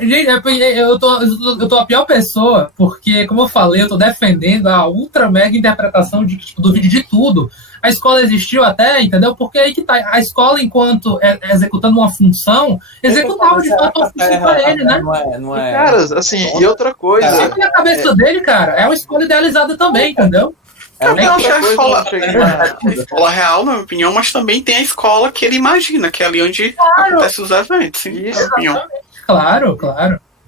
Gente, eu tô a pior pessoa, porque, como eu falei, eu tô defendendo a ultra mega interpretação de que, tipo, do vídeo de tudo. A escola existiu até, entendeu? Porque aí que tá. A escola, enquanto executando uma função, executava de fato uma função pra ele, né? Não é. Cara, assim, e outra coisa. Sempre na cabeça dele, cara, é uma escola idealizada também, entendeu? Eu não acho que a outra coisa, a escola real, na minha opinião, mas também tem a escola que ele imagina, que é ali onde acontecem os eventos. Sim, na minha opinião. Claro.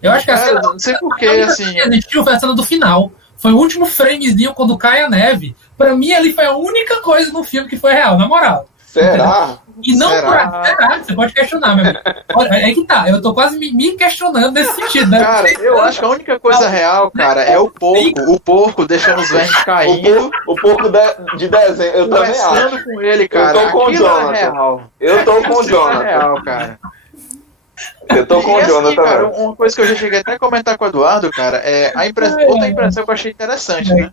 Eu acho que a cena, não sei porquê, a assim. que existiu foi a cena do final. Foi o último framezinho quando cai a neve. Pra mim, ali foi a única coisa no filme que foi real, na moral. Será? E não Será? será? Você pode questionar, meu amigo. Olha, é que tá, eu tô quase me questionando nesse sentido, né? Cara, eu acho que a única coisa real, cara, é o porco deixando os vermes caindo, O pouco de desenho, eu também acho. conversando com ele, cara. Eu tô com o Aquilo é Jonathan. real. Eu tô com o Aquilo é Jonathan. real, cara. Eu tô com E o assim, Jonathan cara, também. uma coisa que eu já cheguei até a comentar com o Eduardo, cara, é outra impressão que eu achei interessante, né?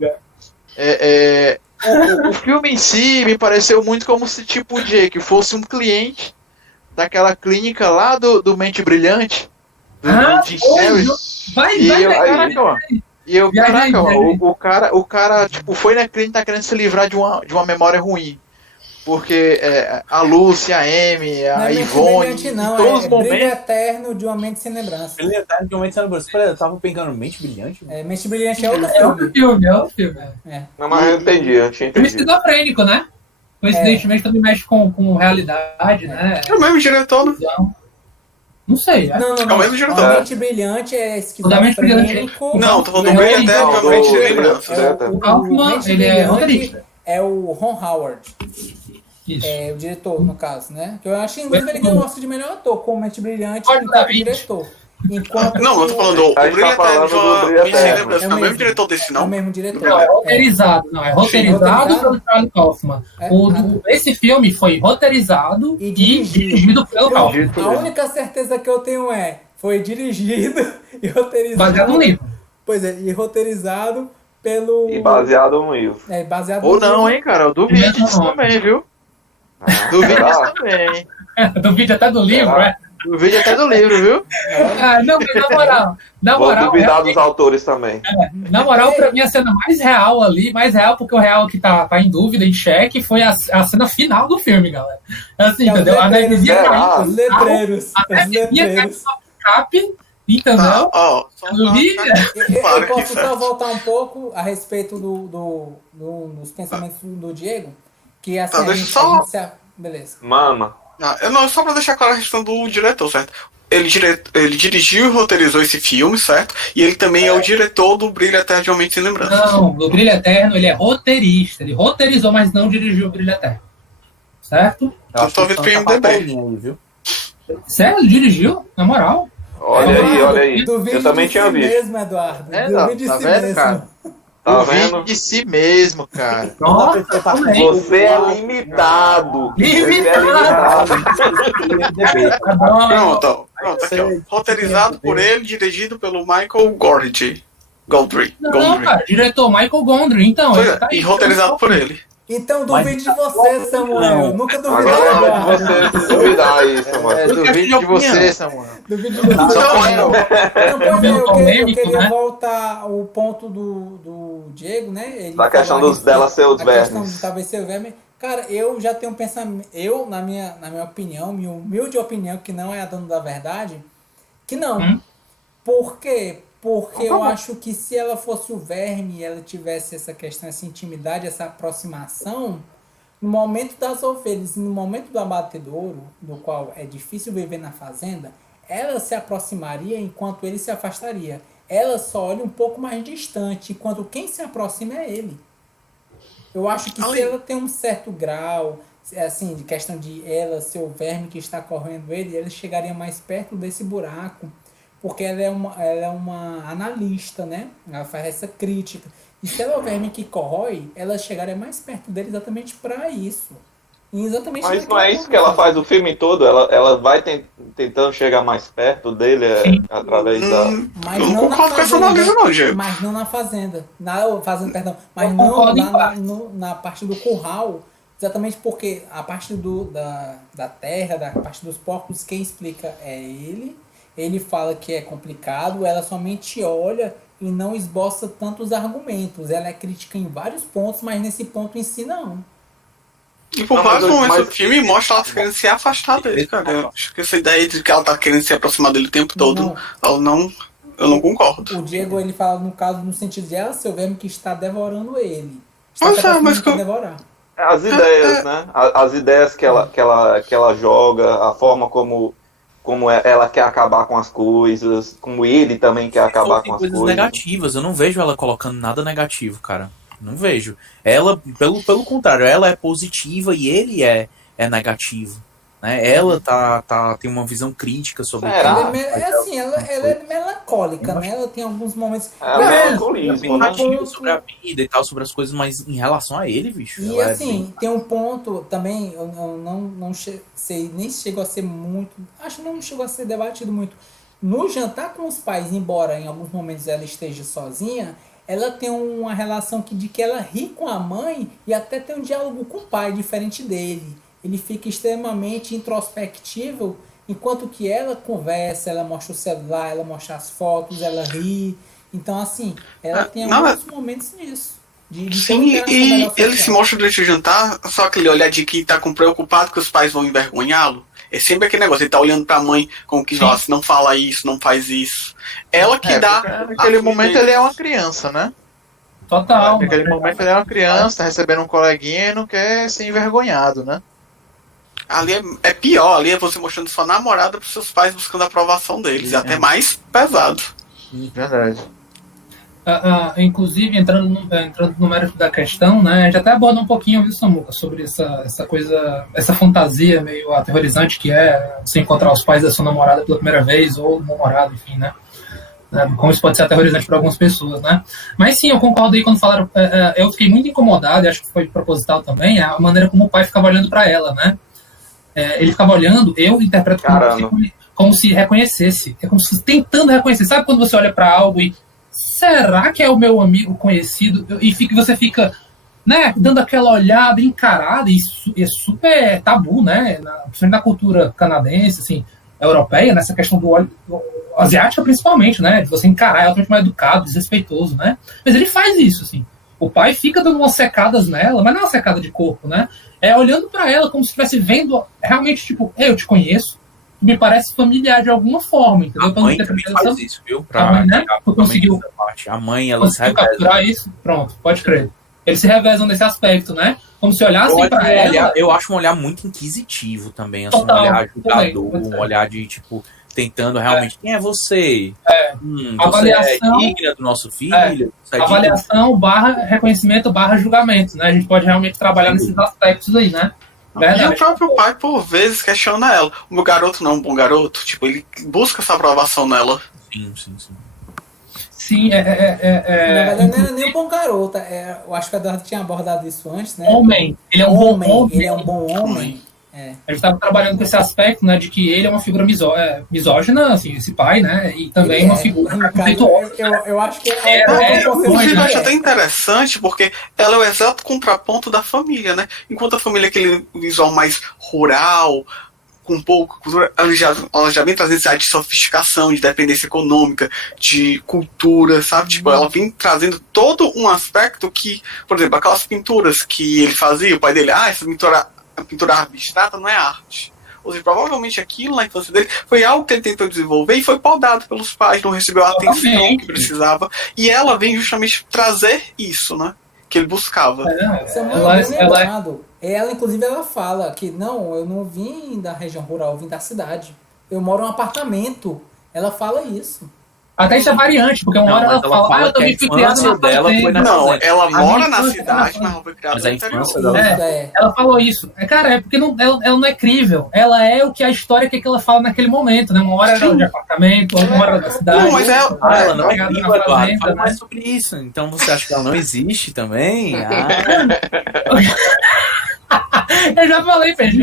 O filme em si me pareceu muito como se tipo o Jake fosse um cliente daquela clínica lá do Mente Brilhante, do Jim Carrey. O cara, tipo, foi na clínica tá querendo se livrar de uma memória ruim. Porque a Lucy, a Amy, a Ivone, não, em todos os Brilho momentos. Eterno de uma Mente Sem Lembrança. Brilho Eterno de uma Mente Sem Lembrança. Peraí, eu tava pensando Mente Brilhante? Mente Brilhante é outro É outro filme. filme. Não, mas eu entendi, eu tinha Filme entendido. esquizofrênico, né? Coincidentemente também mexe com realidade, né? É o mesmo diretor, né? Não sei. Não. É o mesmo diretor. A Mente Brilhante é O da Mente Brilhante. esquizofrênico. Não, tô falando É do Brilho o- Eterno de uma Mente Sem Lembrança. O Kaufman, Mente ele é Brilhante roteirista. é o Ron Howard. Isso. É o diretor, no caso, né? Que eu acho, inclusive, ele ganhou o Oscar de melhor ator, com Mente Brilhante Pode enquanto dar diretor. Enquanto Não, eu tô falando o A gente Brilho tá Eterno de falando do uma Brilho Mente Sem Eterno. Lembrança. Não é o mesmo diretor desse, É o não? mesmo diretor. Não, é roteirizado. Não, é roteirizado pelo Charlie Kaufman. Esse filme foi roteirizado E e dirigido. dirigido pelo Kaufman. A única certeza que eu tenho foi dirigido e roteirizado. Baseado no livro. Pois é, e roteirizado pelo. E baseado no livro. Baseado Ou no não, livro. hein, cara? Eu duvido disso Não. também, viu? Duvido disso Será? também. Do vídeo até do livro, Será? é? Duvido até do livro, viu? Não, mas na Vou moral, duvidar dos autores também. na moral, pra mim, a cena mais real ali, mais real, porque o real que tá em dúvida, em xeque, foi a cena final do filme, galera. Assim, É os entendeu? A nevezinha letreiros, caindo. Os letreiros. A Os nevezinha caindo letreiros. no cap, entendeu? Tá, ó, só Ali, Claro Eu que posso só certo. voltar um pouco a respeito dos pensamentos do Diego? Que assim, Tá, deixa eu só- Beleza. Mama. Não, só pra deixar claro a questão do diretor, certo? Ele dirigiu e roteirizou esse filme, certo? E ele também é o diretor do Brilho Eterno de uma Mente Sem Lembrança. Não, no Brilho Eterno ele é roteirista. Ele roteirizou, mas não dirigiu o Brilho Eterno. Certo? Eu tô vendo pro IMDb. Aí, viu? Sério? Ele dirigiu? Na moral? Olha aí. Duvide Eu também de tinha si visto. mesmo, Eduardo. Tá Duvide de si vendo, mesmo. cara? Tá Duvide vendo? de si mesmo, cara. Nossa, também. Você é limitado. Você é limitado. Tá bom. Pronto, aqui, ó. Roteirizado por ele, dirigido pelo Michael Goldry. Não, cara, diretor Michael Gondry, então. Pois ele é, tá e aí. roteirizado por ele. Então duvide de você, Samuel. Nunca duvidei Agora é agora. de você duvidar aí, Samuel. Duvide de você, Samuel. Duvide de você. Samuel. Não, pois é, eu polêmico, queria né? voltar ao ponto do Diego, né? Ele Da questão falou a dos dela ser os a questão vermes. de talvez ser o verme. Cara, eu já tenho um pensamento. Eu, na minha opinião, minha humilde opinião, que não é a dona da verdade, que não. Por quê? Porque eu acho que se ela fosse o verme e ela tivesse essa questão, essa intimidade, essa aproximação, no momento das ovelhas e no momento do abatedouro, do qual é difícil viver na fazenda, ela se aproximaria enquanto ele se afastaria. Ela só olha um pouco mais distante, enquanto quem se aproxima é ele. Eu acho que se ela tem um certo grau, assim, de questão de ela ser o verme que está correndo ele chegaria mais perto desse buraco. Porque ela é uma analista, né? Ela faz essa crítica. E se ela é o verme que corrói, ela chegaria mais perto dele exatamente para isso. E exatamente Mas não é isso que ela faz o filme todo? Ela vai tentando chegar mais perto dele através da... Mas Eu não não na concordo com essa fazenda, análise não, Diego. Mas não na fazenda. Perdão. Mas Eu não concordo em parte. na parte do curral. Exatamente porque a parte da terra, da parte dos porcos, quem explica é ele. ele fala que é complicado, ela somente olha e não esboça tantos argumentos. Ela é crítica em vários pontos, mas nesse ponto em si não. E por vários momentos do filme mostra ela querendo se afastar dele, cara. Eu acho que essa ideia de que ela tá querendo se aproximar dele o tempo todo, eu não concordo. O Diego, ele fala, no caso, no sentido de ela ser o verme que está devorando ele. Mas devorar. As ideias, né? As ideias que ela joga, a forma como ela quer acabar com as coisas, como ele também quer acabar com as coisas. Negativas, eu não vejo ela colocando nada negativo, cara. Não vejo. Ela, pelo contrário, ela é positiva e ele é negativo. Né? Ela tem uma visão crítica sobre ela é melancólica, né? Ela tem alguns momentos. Sobre a vida e tal, sobre as coisas, mas em relação a ele, bicho. E assim, tem um ponto também, eu não sei, nem chegou a ser muito. Acho que não chegou a ser debatido muito. No jantar com os pais, embora em alguns momentos ela esteja sozinha, ela tem uma relação de que ela ri com a mãe e até tem um diálogo com o pai diferente dele. Ele fica extremamente introspectivo, enquanto que ela conversa, ela mostra o celular, ela mostra as fotos, ela ri. Então, assim, ela tem alguns momentos nisso. Sim, e ele se mostra durante o jantar, só aquele olhar de que tá preocupado que os pais vão envergonhá-lo. É sempre aquele negócio, ele tá olhando pra mãe como que fala, não fala isso, não faz isso. Ela que dá... Naquele momento ele é uma criança, né? Total. Naquele momento ele é uma criança, tá recebendo um coleguinha e não quer ser envergonhado, né? Ali é pior, ali é você mostrando sua namorada pros seus pais buscando a aprovação deles. É até mais pesado. Verdade. Inclusive, entrando no mérito da questão, né, a gente até aborda um pouquinho, viu, Samuca, sobre essa coisa, essa fantasia meio aterrorizante que é você encontrar os pais da sua namorada pela primeira vez, ou namorado, enfim, né? Como isso pode ser aterrorizante para algumas pessoas, né? Mas sim, eu concordo aí quando falaram. Eu fiquei muito incomodado, e acho que foi proposital também, a maneira como o pai ficava olhando para ela, né? Ele ficava olhando, eu interpreto como se reconhecesse. É como se tentando reconhecer. Sabe quando você olha para algo e será que é o meu amigo conhecido? E você fica, né, dando aquela olhada encarada, e isso é super tabu, né? Principalmente na cultura canadense, assim, europeia, nessa questão do olho, asiática principalmente, né? De você encarar, é altamente mais educado, desrespeitoso, né? Mas ele faz isso, assim. O pai fica dando umas secadas nela, mas não é uma secada de corpo, né? É olhando pra ela como se estivesse vendo realmente, tipo, eu te conheço, me parece familiar de alguma forma, entendeu? A mãe também faz isso, viu? A mãe, né? Conseguiu a mãe, ela se reveza. Capturar isso? Pronto, pode crer. Eles se revezam nesse aspecto, né? Como se olhassem pra ela... Eu acho um olhar muito inquisitivo também, assim, um olhar julgador, um olhar de, tipo, tentando realmente, quem é você? Avaliação, você é digna do nosso filho? Avaliação / reconhecimento / julgamento, né? A gente pode realmente trabalhar nesses aspectos aí, né? Verdade. E o próprio pai, por vezes, questiona ela. O meu garoto não é um bom garoto? Tipo, ele busca essa aprovação nela. Sim. Sim, Na verdade, não era nem um bom garoto. Eu acho que a Eduardo tinha abordado isso antes, né? Homem. Ele é um bom homem. Ele é um bom homem. A gente estava trabalhando com esse aspecto, né, de que ele é uma figura misógina, assim, esse pai, né, e também uma figura preconceituosa. Eu acho que eu acho até interessante, porque ela é o exato contraponto da família, né? Enquanto a família é aquele visual mais rural, com pouco cultura, ela já vem trazendo essa de sofisticação, de dependência econômica, de cultura, sabe? Tipo, ela vem trazendo todo um aspecto que, por exemplo, aquelas pinturas que ele fazia, o pai dele, essa pintura abstrata não é arte. Ou seja, provavelmente aquilo na infância dele foi algo que ele tentou desenvolver e foi podado pelos pais, não recebeu a atenção que precisava. E ela vem justamente trazer isso, né? Que ele buscava. Ela, inclusive, ela fala que não, eu não vim da região rural, eu vim da cidade. Eu moro em um apartamento. Ela fala isso. Até isso é variante, porque uma hora ela fala eu também fui criada na fazenda. Não, ela mora na cidade, mas ela foi criada no interior. Ela falou isso. Cara, é porque ela não é crível. Ela é o que a história que ela fala naquele momento, né? Uma hora era de apartamento, outra hora da cidade. Não, mas ela não é crível, Eduardo. Fala mais sobre isso. Então você acha que ela não existe também? Eu já falei, Peixe.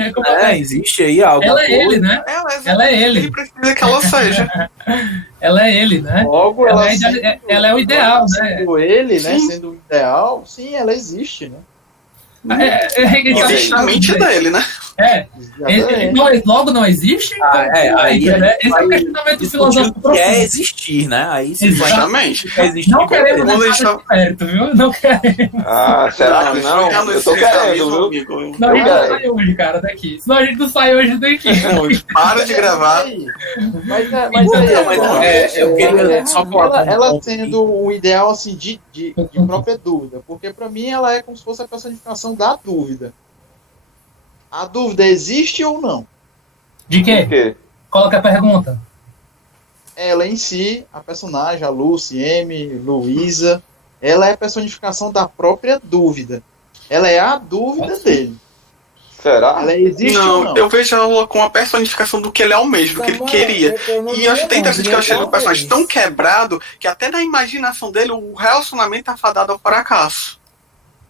Existe aí algo. Ela é ele, né? Ela é ele. Ele precisa que ela seja. Ela é ele, né? Logo, ela é o ideal, né? Sendo ele, né? Sendo o ideal, sim, ela existe, né? Existe na mente dele, né? Logo não existe? Aí né? Esse é o questionamento filosófico que é existir, né? Aí Exatamente. Quer existir, não queremos deixar de mérito, viu? Não queremos. Será que não? Eu tô querendo, viu? Não, a gente não sai hoje, cara, daqui. Senão a gente não sai hoje daqui. Para de gravar. eu queria só ela tendo o ideal assim de própria dúvida, porque pra mim ela é como se fosse a personificação da dúvida. A dúvida existe ou não? De quê? Por quê? Coloca a pergunta. Ela em si, a personagem, a Lucy, Amy, Luísa, ela é a personificação da própria dúvida. Ela é a dúvida dele. Será? Ela existe ou não? Eu vejo ela com a personificação do que ele almeja, do que ele queria. E eu acho até interessante que eu achei o personagem tão quebrado que até na imaginação dele o relacionamento tá fadado ao fracasso.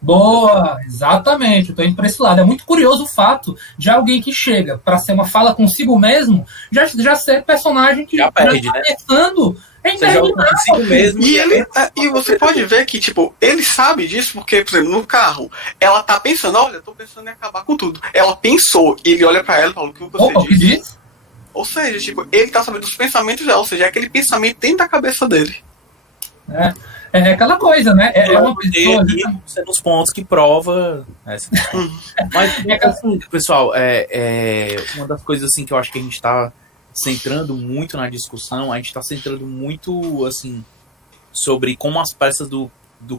Boa, exatamente, eu tô indo pra esse lado. É muito curioso o fato de alguém que chega pra ser uma fala consigo mesmo, já ser personagem que já perde, tá né? pensando em terminar. Consigo mesmo. E você pode ver que, tipo, ele sabe disso porque, por exemplo, no carro, ela tá pensando, olha, tô pensando em acabar com tudo. Ela pensou, e ele olha pra ela e fala, o que você disse? Ou seja, tipo, ele tá sabendo dos pensamentos dela, ou seja, é aquele pensamento dentro da cabeça dele. É aquela coisa, né? É uma pessoa. Sendo os pontos que prova. Mas, assim, pessoal, uma das coisas assim que eu acho que a gente está centrando muito na discussão, a gente está centrando muito assim sobre como as peças do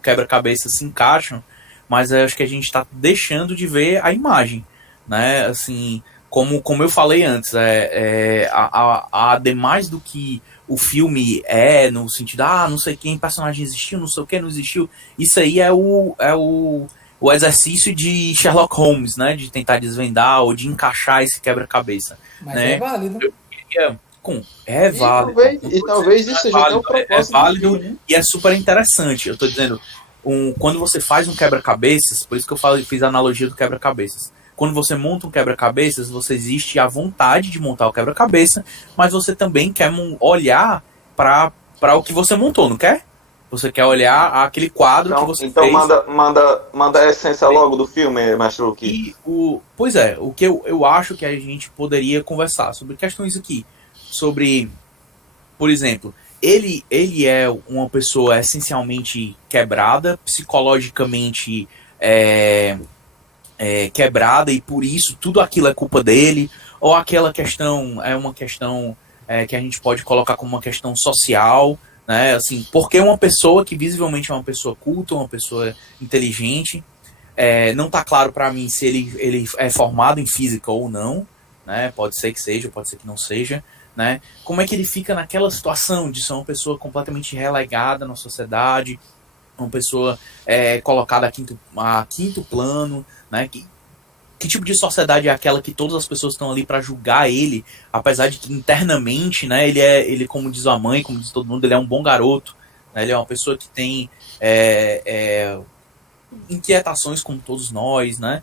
quebra-cabeça se encaixam, mas eu acho que a gente está deixando de ver a imagem, né? Assim, como eu falei antes, ademais do que o filme no sentido, não sei quem personagem existiu, não sei o que não existiu, isso aí é o exercício de Sherlock Holmes, né, de tentar desvendar ou de encaixar esse quebra-cabeça. Mas né? é válido. É válido. E talvez isso seja até o propósito. É válido e é super interessante. Eu tô dizendo, quando você faz um quebra-cabeças, por isso que eu fiz a analogia do quebra-cabeças. Quando você monta um quebra-cabeças, você existe a vontade de montar o quebra-cabeça, mas você também quer olhar para o que você montou, não quer? Você quer olhar aquele quadro que você então fez. manda a essência logo do filme, Mestre Luke. Pois é, o que eu acho que a gente poderia conversar sobre questões aqui. Sobre, por exemplo, ele é uma pessoa essencialmente quebrada, psicologicamente quebrada, e por isso tudo aquilo é culpa dele, ou aquela questão é uma questão que a gente pode colocar como uma questão social, né? Assim, porque uma pessoa que visivelmente é uma pessoa culta, uma pessoa inteligente, não está claro para mim se ele é formado em física ou não, né? Pode ser que seja, pode ser que não seja, né? Como é que ele fica naquela situação de ser uma pessoa completamente relegada na sociedade, uma pessoa colocada a quinto plano, né? Que tipo de sociedade é aquela que todas as pessoas estão ali para julgar ele, apesar de que internamente, né, ele, como diz a mãe, como diz todo mundo, ele é um bom garoto, né, ele é uma pessoa que tem inquietações como todos nós, né,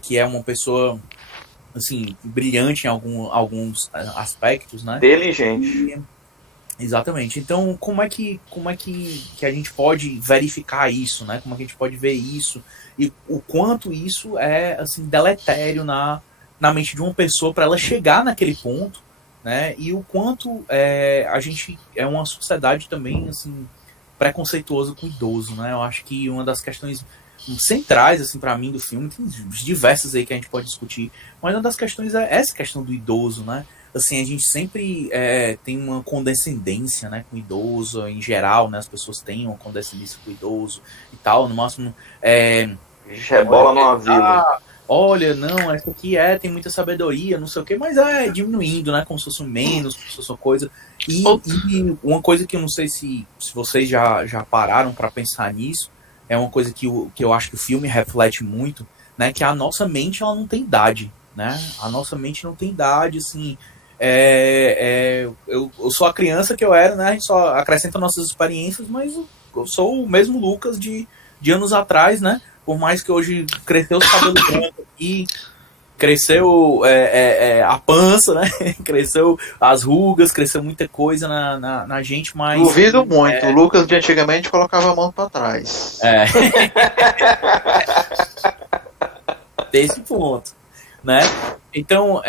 que é uma pessoa assim, brilhante em alguns aspectos, né? Inteligente. Exatamente. Então, como é que a gente pode verificar isso, né? Como é que a gente pode ver isso e o quanto isso é assim deletério na mente de uma pessoa para ela chegar naquele ponto, né? E o quanto a gente é uma sociedade também assim preconceituosa com o idoso, né? Eu acho que uma das questões centrais assim para mim do filme, tem diversas aí que a gente pode discutir, mas uma das questões é essa questão do idoso, né? Assim, a gente sempre tem uma condescendência, né, com o idoso, em geral, né, as pessoas têm uma condescendência com o idoso e tal, no máximo... rebola numa vila. Olha, não, essa aqui tem muita sabedoria, não sei o quê, mas diminuindo, né, como se fosse menos, como se fosse uma coisa... E uma coisa que eu não sei se vocês já pararam para pensar nisso, é uma coisa que eu acho que o filme reflete muito, né, que a nossa mente, ela não tem idade, né, a nossa mente não tem idade, assim... eu sou a criança que eu era, né? A gente só acrescenta nossas experiências, mas eu sou o mesmo Lucas de anos atrás, né? Por mais que hoje cresceu os cabelos brancos aqui, cresceu a pança, né? Cresceu as rugas, cresceu muita coisa na gente, mas... Duvido muito, o Lucas de antigamente colocava a mão pra trás. Desse ponto. né? Então,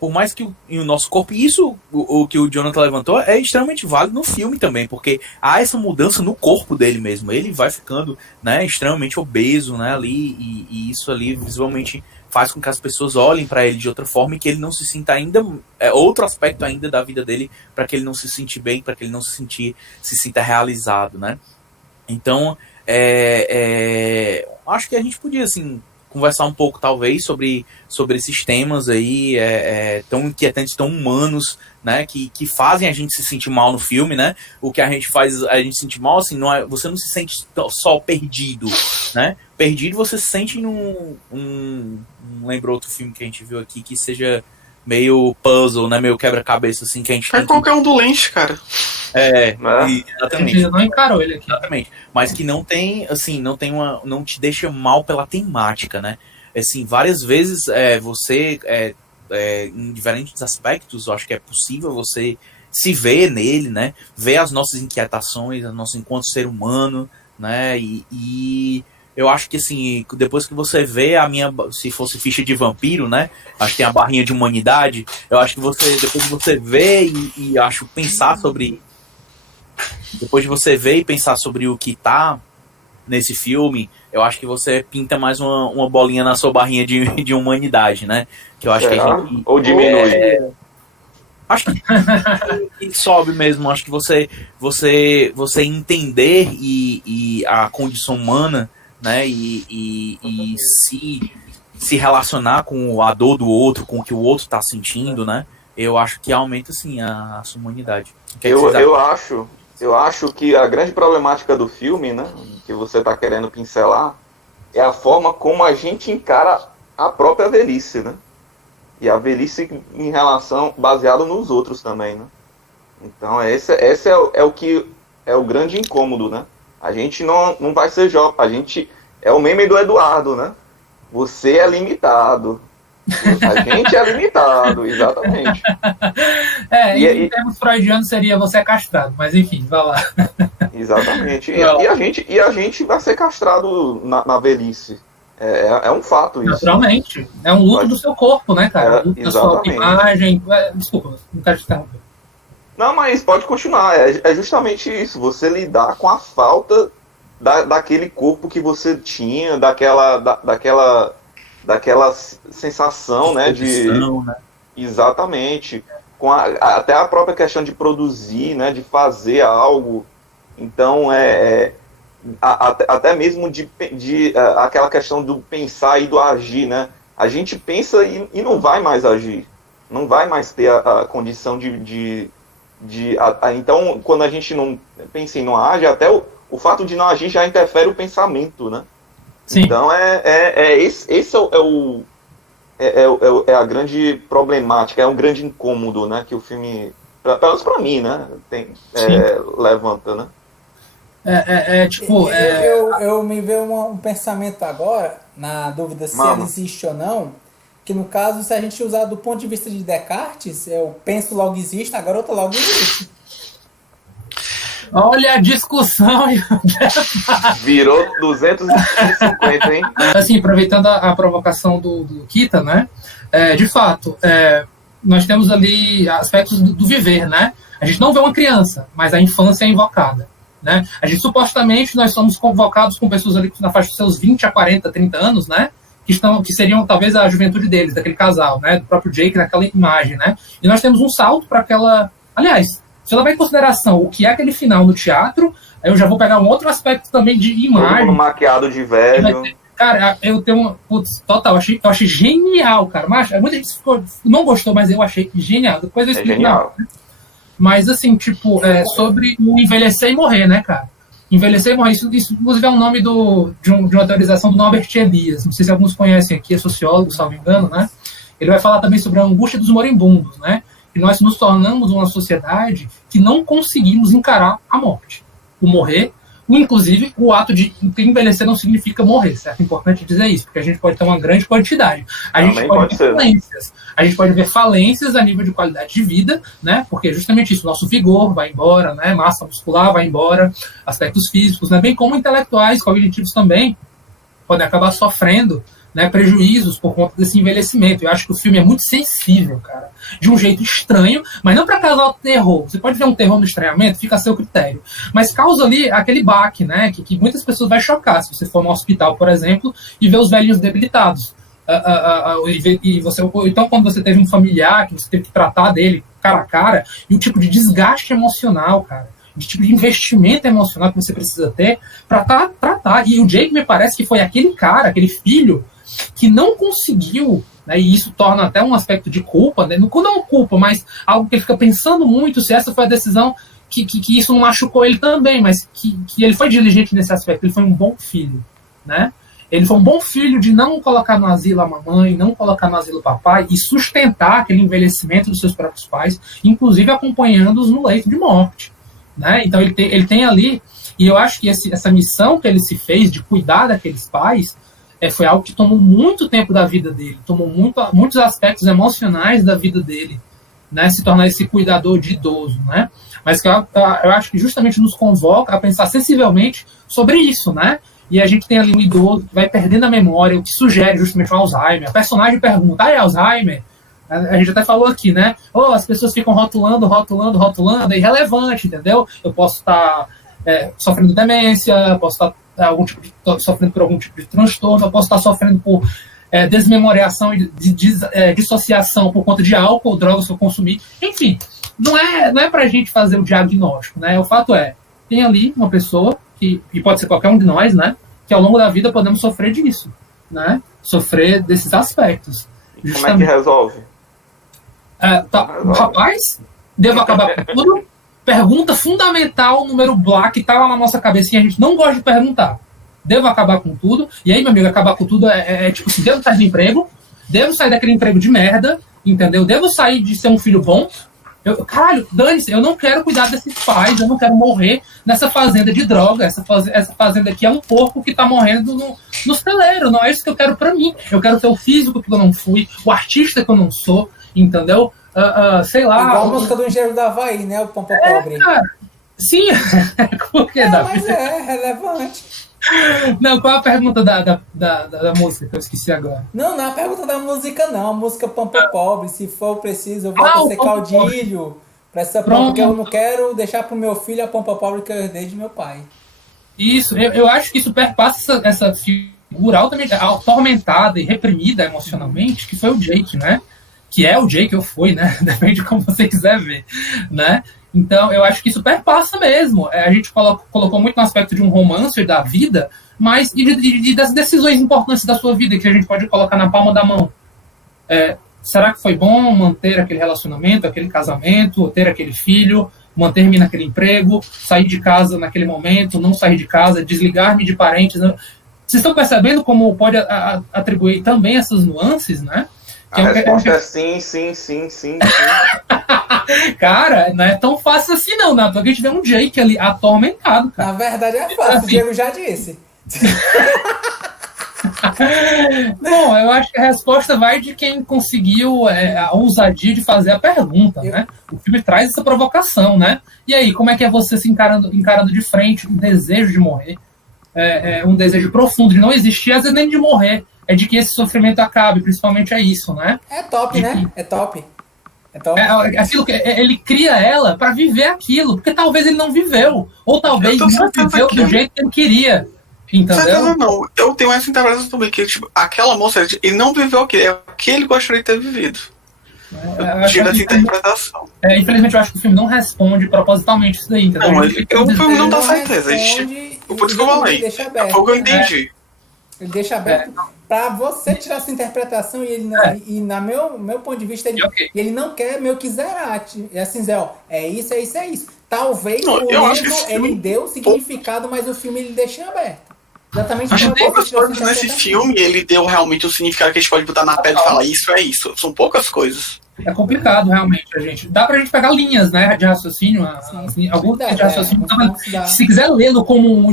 por mais que o nosso corpo, e isso o que o Jonathan levantou, é extremamente válido no filme também, porque há essa mudança no corpo dele mesmo. Ele vai ficando, né, extremamente obeso, né, ali, e isso ali visualmente faz com que as pessoas olhem para ele de outra forma e que ele não se sinta ainda, outro aspecto ainda da vida dele, para que ele não se sinta bem, para que ele não se sinta realizado, né? Então, acho que a gente podia, assim, conversar um pouco, talvez, sobre esses temas aí tão inquietantes, tão humanos, né, que fazem a gente se sentir mal no filme, né? O que a gente faz a gente se sentir mal, assim, você não se sente só perdido, né? Perdido você se sente não lembro outro filme que a gente viu aqui que seja meio puzzle, né, meio quebra-cabeça, assim, que a gente É qualquer um doente, cara. Exatamente. A gente não encarou ele aqui. Exatamente. Mas que não tem, assim, não te deixa mal pela temática, né? Assim, várias vezes você, em diferentes aspectos, eu acho que é possível você se ver nele, né? Ver as nossas inquietações, o nosso enquanto ser humano, né? E eu acho que, assim, depois que você vê se fosse ficha de vampiro, né? Acho que tem a barrinha de humanidade. Eu acho que depois que você vê e acho pensar sobre... Depois de você ver e pensar sobre o que tá nesse filme, eu acho que você pinta mais uma bolinha na sua barrinha de humanidade, né? Que eu acho que a gente... Ou diminui. Acho que sobe mesmo. Acho que você entender e a condição humana, né? E se relacionar com a dor do outro, com o que o outro tá sentindo, né? Eu acho que aumenta, assim, a sua humanidade. Eu acho que a grande problemática do filme, né, que você está querendo pincelar, é a forma como a gente encara a própria velhice, né? E a velhice em relação, baseado nos outros também, né? Então esse é o grande incômodo, né? A gente não vai ser jovem, a gente é o meme do Eduardo, né? Você é limitado. A gente é limitado, exatamente. Em termos freudianos seria você é castrado, mas enfim, vai lá. Exatamente. E a gente vai ser castrado na velhice. É um fato isso. Naturalmente. É um luto do seu corpo, né, cara? Luto da sua imagem. Desculpa, não quero te interromper. Não, mas pode continuar. É justamente isso. Você lidar com a falta daquele corpo que você tinha, daquela sensação, né, né? Exatamente, até a própria questão de produzir, né, de fazer algo. Então até mesmo de aquela questão do pensar e do agir, né? A gente pensa e não vai mais agir, não vai mais ter a condição então quando a gente não pensa e não age, até o fato de não agir já interfere o pensamento, né? Sim. Então esse é a grande problemática, é um grande incômodo, né, que o filme, pelo menos pra mim, né, levanta, né? Eu me vejo um pensamento agora, na dúvida se ela existe ou não, que no caso, se a gente usar do ponto de vista de Descartes, eu penso logo existe, a garota logo existe. Olha a discussão. Virou 250, hein? Assim, aproveitando a provocação do Kita, né? De fato, nós temos ali aspectos do viver, né? A gente não vê uma criança, mas a infância é invocada, né? A gente, supostamente, nós somos convocados com pessoas ali na faixa dos seus 20 a 40, 30 anos, né? Que seriam, talvez, a juventude deles, daquele casal, né? Do próprio Jake naquela imagem, né? E nós temos um salto para aquela... Aliás, se levar em consideração o que é aquele final no teatro, eu já vou pegar um outro aspecto também de imagem. Todo maquiado de velho. Cara, eu tenho uma... Putz, total, eu achei genial, cara. Mas muita gente não gostou, mas eu achei genial. Depois eu explico. Genial. Mas, assim, tipo, sobre o envelhecer e morrer, né, cara? Envelhecer e morrer. Isso inclusive, é o nome de uma teorização do Norbert Elias. Não sei se alguns conhecem aqui, é sociólogo, se não me engano, né? Ele vai falar também sobre a angústia dos moribundos, né? E nós nos tornamos uma sociedade que não conseguimos encarar a morte. O morrer, inclusive o ato de envelhecer não significa morrer, certo? É importante dizer isso, porque a gente pode ter uma grande quantidade. A gente pode ver falências. A gente pode ver falências a nível de qualidade de vida, né? Porque é justamente isso, nosso vigor vai embora, né? Massa muscular vai embora, aspectos físicos, né? Bem como intelectuais, cognitivos também, podem acabar sofrendo, né, prejuízos por conta desse envelhecimento. Eu acho que o filme é muito sensível, cara, de um jeito estranho, mas não para causar terror. Você pode ver um terror no estranhamento, fica a seu critério, mas causa ali aquele baque, né, que muitas pessoas vai chocar se você for no hospital, por exemplo, e ver os velhinhos debilitados. Então, quando você teve um familiar que você teve que tratar dele cara a cara, e o tipo de desgaste emocional, cara, de tipo de investimento emocional que você precisa ter para tratar. E o Jake me parece que foi aquele cara, aquele filho, que não conseguiu, né, e isso torna até um aspecto de culpa, né, não culpa, mas algo que ele fica pensando muito se essa foi a decisão que isso não machucou ele também, mas que ele foi diligente nesse aspecto, ele foi um bom filho, né? Ele foi um bom filho de não colocar no asilo a mamãe, não colocar no asilo o papai e sustentar aquele envelhecimento dos seus próprios pais, inclusive acompanhando-os no leito de morte, né? Então ele tem ali, e eu acho que essa missão que ele se fez de cuidar daqueles pais foi algo que tomou muito tempo da vida dele, tomou muitos aspectos emocionais da vida dele, né? Se tornar esse cuidador de idoso, né? Mas que eu acho que justamente nos convoca a pensar sensivelmente sobre isso, né? E a gente tem ali um idoso que vai perdendo a memória, o que sugere justamente o Alzheimer. A personagem pergunta, é Alzheimer? A gente até falou aqui, né? As pessoas ficam rotulando, é irrelevante, entendeu? Eu posso estar sofrendo demência, posso estar sofrendo por algum tipo de transtorno, eu posso estar sofrendo por desmemoriação e dissociação por conta de álcool, drogas que eu consumi. Enfim, não é pra gente fazer o diagnóstico, né? O fato tem ali uma pessoa, e pode ser qualquer um de nós, né? Que ao longo da vida podemos sofrer disso, né? Sofrer desses aspectos. Como é que resolve? Rapaz, devo acabar com tudo? Pergunta fundamental, número black, que tá lá na nossa cabecinha, a gente não gosta de perguntar. Devo acabar com tudo? E aí, meu amigo, acabar com tudo tipo assim, devo sair do emprego? Devo sair daquele emprego de merda? Entendeu? Devo sair de ser um filho bom? Caralho, dane-se, eu não quero cuidar desses pais, eu não quero morrer nessa fazenda de droga, essa fazenda aqui é um porco que tá morrendo no celeiro, não é isso que eu quero pra mim. Eu quero ter o físico que eu não fui, o artista que eu não sou, entendeu? Sei lá... Igual a música do Engenheiro do Havaí, né? O Pampa Pobre. Cara, sim, por que, Davi? Mas é relevante. Não, qual é a pergunta da música que eu esqueci agora? Não é a pergunta da música, não. A música Pampa Pobre, se for preciso, eu volto a ser caudilho pra essa pampa, porque eu não quero deixar pro meu filho a Pampa Pobre que eu herdei de meu pai. Isso, eu acho que isso perpassa essa figura altamente atormentada e reprimida emocionalmente, que foi o Jake, né? Que é o Jake, ou foi, né? Depende de como você quiser ver, né? Então, eu acho que isso perpassa mesmo. A gente colocou muito no aspecto de um romance da vida, mas e das decisões importantes da sua vida, que a gente pode colocar na palma da mão. Será que foi bom manter aquele relacionamento, aquele casamento, ter aquele filho, manter-me naquele emprego, sair de casa naquele momento, não sair de casa, desligar-me de parentes? Né? Vocês estão percebendo como pode atribuir também essas nuances, né? A resposta é sim. Cara, não é tão fácil assim não, né? Porque a gente vê um Jake ali atormentado, cara. Na verdade é fácil, o Diego já disse. Bom, eu acho que a resposta vai de quem conseguiu a ousadia de fazer a pergunta, né? O filme traz essa provocação, né? E aí, como é que é você se encarando de frente, um desejo de morrer, um desejo profundo de não existir, às vezes nem de morrer, é de que esse sofrimento acabe, principalmente é isso, né? É top, né? É top. Aquilo que ele cria ela para viver aquilo, porque talvez ele não viveu, ou talvez não viveu do jeito que ele queria, entendeu? Não, eu tenho essa interpretação também, que tipo, aquela moça, ele não viveu o que ele gostaria de ter vivido. Eu tiro essa interpretação. Infelizmente eu acho que o filme não responde propositalmente isso daí, entendeu? Não, o filme não dá certeza. Por isso que eu falei. Foi o que eu entendi. Ele deixa aberto pra você tirar essa interpretação e na meu ponto de vista, ele não quer meio que zerar. É assim, Zé, é isso. Talvez o livro ele deu significado, mas o filme ele deixa aberto. Exatamente. Acho que poucas coisas nesse filme ele deu realmente o significado que a gente pode botar na pedra e falar isso é isso. São poucas coisas. É complicado, realmente, a gente. Dá pra gente pegar linhas, né, de raciocínio, alguns de raciocínio. Se quiser lê-lo como um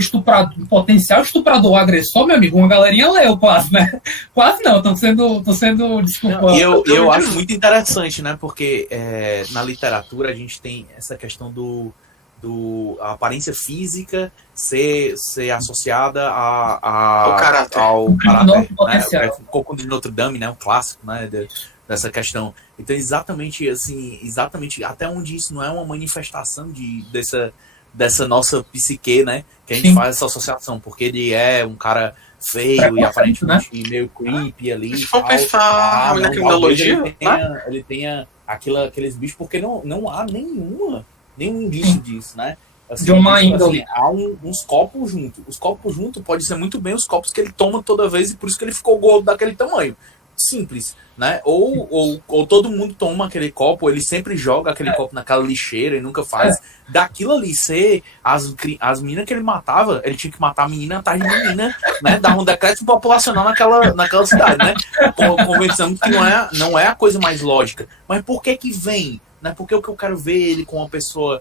potencial estuprador, agressor, meu amigo, uma galerinha leu quase, né? Quase não, tô sendo desculpa. Eu acho muito interessante, né, porque na literatura a gente tem essa questão do a aparência física ser associada ao Novo caráter, potencial. né? O Cocô de Notre Dame, né? Um clássico, né? Dessa questão. Então, exatamente até onde isso não é uma manifestação dessa nossa psique, né? Que a gente faz essa associação, porque ele é um cara feio e aparentemente meio creepy ali. Se for pensar na criminologia, ele tenha aqueles bichos, porque não há nenhum indício disso, né? Assim, de uma índole. Há uns copos juntos. Os copos juntos pode ser muito bem os copos que ele toma toda vez e por isso que ele ficou gordo daquele tamanho. Simples, né? Ou todo mundo toma aquele copo, ele sempre joga aquele copo naquela lixeira e nunca faz. Daquilo ali ser as meninas que ele matava, ele tinha que matar a menina atrás de menina, né? Dar um decreto populacional naquela cidade, né? Conversando que não é a coisa mais lógica. Mas por que vem? Né? Porque o que eu quero ver ele com uma pessoa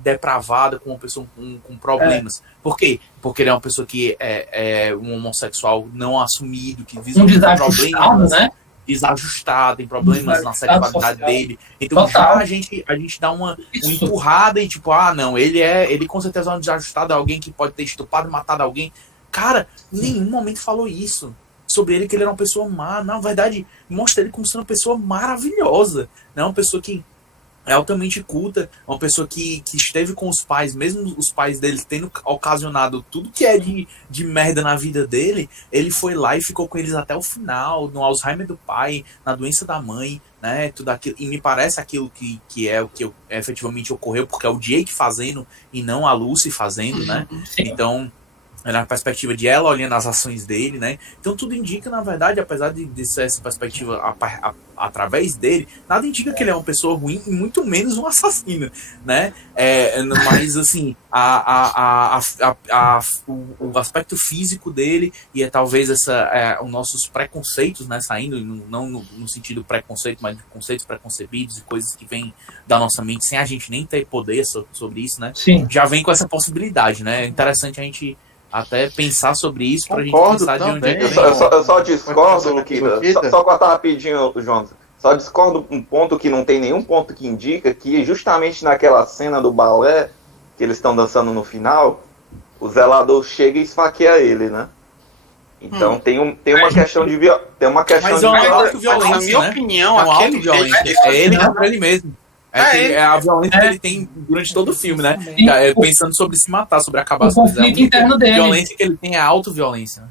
depravada, com uma pessoa com problemas. Por quê? Porque ele é uma pessoa que é um homossexual não assumido, que visa desajustado, né? Desajustado, tem problemas na sexualidade dele. Então já a gente dá uma empurrada e tipo, não, ele com certeza é um desajustado, é alguém que pode ter estupado e matado alguém. Cara, em nenhum momento falou isso sobre ele, que ele era uma pessoa má. Na verdade, mostra ele como sendo uma pessoa maravilhosa, né? Uma pessoa que é altamente culta, uma pessoa que esteve com os pais, mesmo os pais dele tendo ocasionado tudo que é de merda na vida dele, ele foi lá e ficou com eles até o final, no Alzheimer do pai, na doença da mãe, né, tudo aquilo, e me parece aquilo que é o que efetivamente ocorreu, porque é o Jake fazendo e não a Lucy fazendo, né, então na perspectiva de ela olhando as ações dele, né? Então tudo indica, na verdade, apesar de ser essa perspectiva através dele, nada indica que ele é uma pessoa ruim e muito menos um assassino, né? Mas assim, o aspecto físico dele e talvez os nossos preconceitos, né? Saindo, não no sentido preconceito, mas de conceitos preconcebidos e coisas que vêm da nossa mente sem a gente nem ter poder sobre isso, né? Sim. Já vem com essa possibilidade, né? É interessante a gente até pensar sobre isso pra gente pensar de onde é que vem. Eu só discordo, Luquita, só cortar rapidinho, Jonas. Só discordo um ponto que não tem nenhum ponto que indica que justamente naquela cena do balé que eles estão dançando no final, o zelador chega e esfaqueia ele, né? Então tem uma questão de Mas é uma autoviolência, na minha né? opinião, É uma aquele autoviolência. É ele contra ele mesmo. É a violência que ele tem durante todo o filme, né? Pensando sobre se matar, sobre acabar o conflito interno dele. A violência que ele tem é a autoviolência, né?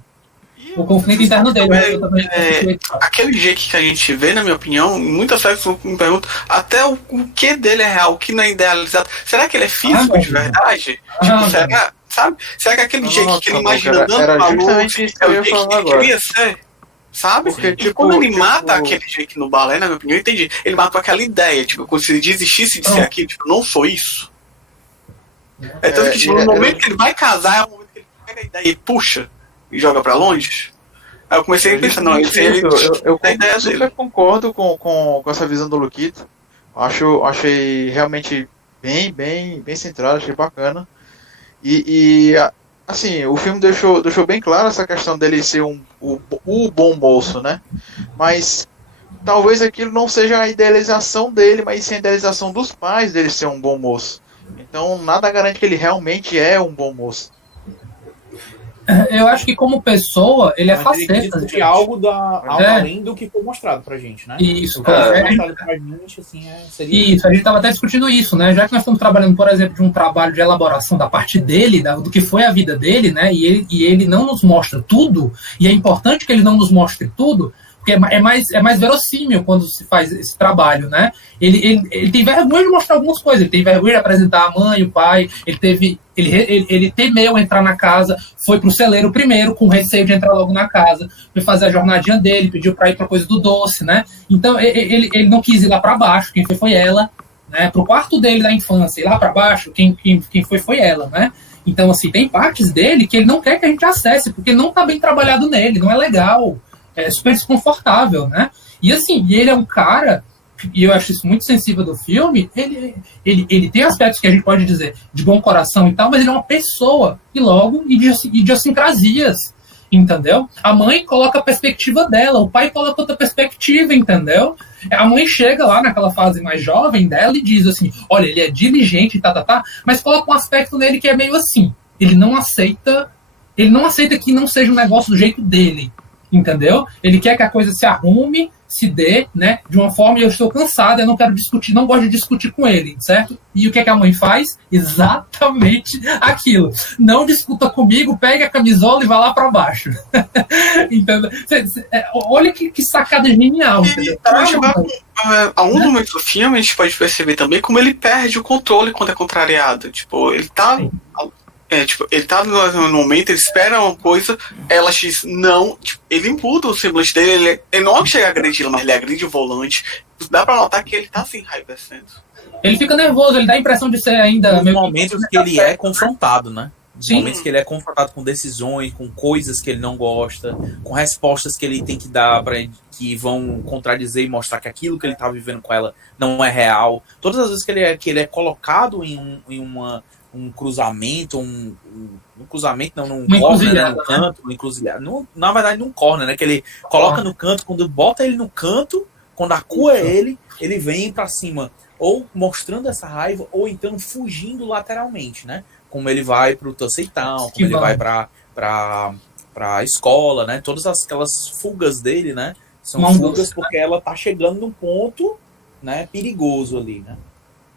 O conflito interno dele. Aquele jeito que a gente vê, na minha opinião, muitas vezes eu me pergunto até o que dele é real, o que não é idealizado. Será que ele é físico de verdade? Será? Sabe? Será que aquele jeito que ele imagina dando valor é o jeito que ele queria ser? Sabe? Porque, e quando ele mata aquele Jake no balé, na minha opinião, eu entendi. Ele matou aquela ideia, tipo, como se ele desistisse de ser aquilo, tipo, não foi isso. Tanto que, tipo, no momento que ele vai casar, é o momento que ele pega a ideia e puxa e joga pra longe. Aí eu comecei a pensar, não, eu super concordo com essa visão do Luquito. Achei realmente bem centrado, achei bacana. E assim, o filme deixou bem claro essa questão dele ser o bom moço, né? Mas talvez aquilo não seja a idealização dele, mas sim a idealização dos pais dele ser um bom moço. Então nada garante que ele realmente é um bom moço. Eu acho que como pessoa, ele é faceta. De algo além do que foi mostrado pra gente, né? Isso. Seria... a gente tava até discutindo isso, né? Já que nós estamos trabalhando, por exemplo, de um trabalho de elaboração da parte dele, do que foi a vida dele, né? E ele não nos mostra tudo, e é importante que ele não nos mostre tudo, porque é mais verossímil quando se faz esse trabalho, né? Ele tem vergonha de mostrar algumas coisas, ele tem vergonha de apresentar a mãe, o pai, ele temeu entrar na casa, foi pro celeiro primeiro, com receio de entrar logo na casa, foi fazer a jornadinha dele, pediu pra ir pra coisa do doce, né? Então ele não quis ir lá pra baixo, quem foi ela, né? Pro quarto dele da infância, ir lá pra baixo, quem foi ela, né? Então, assim, tem partes dele que ele não quer que a gente acesse, porque não tá bem trabalhado nele, não é legal. É super desconfortável, né? E assim, ele é um cara, e eu acho isso muito sensível do filme, ele tem aspectos que a gente pode dizer de bom coração e tal, mas ele é uma pessoa, e logo, idiosincrasias. entendeu? A mãe coloca a perspectiva dela, o pai coloca outra perspectiva, entendeu? A mãe chega lá naquela fase mais jovem dela e diz assim, olha, ele é diligente, mas coloca um aspecto nele que é meio assim, ele não aceita que não seja um negócio do jeito dele, entendeu? Ele quer que a coisa se arrume, se dê, né, de uma forma, e eu estou cansado, eu não quero discutir, não gosto de discutir com ele, certo? E o que é que a mãe faz? Exatamente aquilo. Não discuta comigo, pegue a camisola e vá lá para baixo. Entendeu? Olha que sacada genial. E para jogar a um momento do filme, a gente pode perceber também como ele perde o controle quando é contrariado. Tipo, ele tá... ele tá no momento, ele espera uma coisa, ela diz não, tipo, ele muda o semblante dele, ele não chega a agredir, mas ele agride o volante. Dá pra notar que ele tá assim, enraivecendo. Ele fica nervoso, ele dá a impressão de ser ainda... Nos momentos que ele é confrontado, né? Nos Sim. momentos que ele é confrontado com decisões, com coisas que ele não gosta, com respostas que ele tem que dar que vão contradizer e mostrar que aquilo que ele tá vivendo com ela não é real. Todas as vezes que ele é colocado em um cruzamento, num corner, né, no canto, um encruzilhado. Na verdade, num corner, né? Que ele coloca no canto, quando bota ele no canto, quando acua ele vem pra cima, ou mostrando essa raiva, ou então fugindo lateralmente, né? Como ele vai pro Tussey Town, como ele vai pra escola, né? Todas aquelas fugas dele, né? São fugas porque ela tá chegando num ponto, né, perigoso ali, né?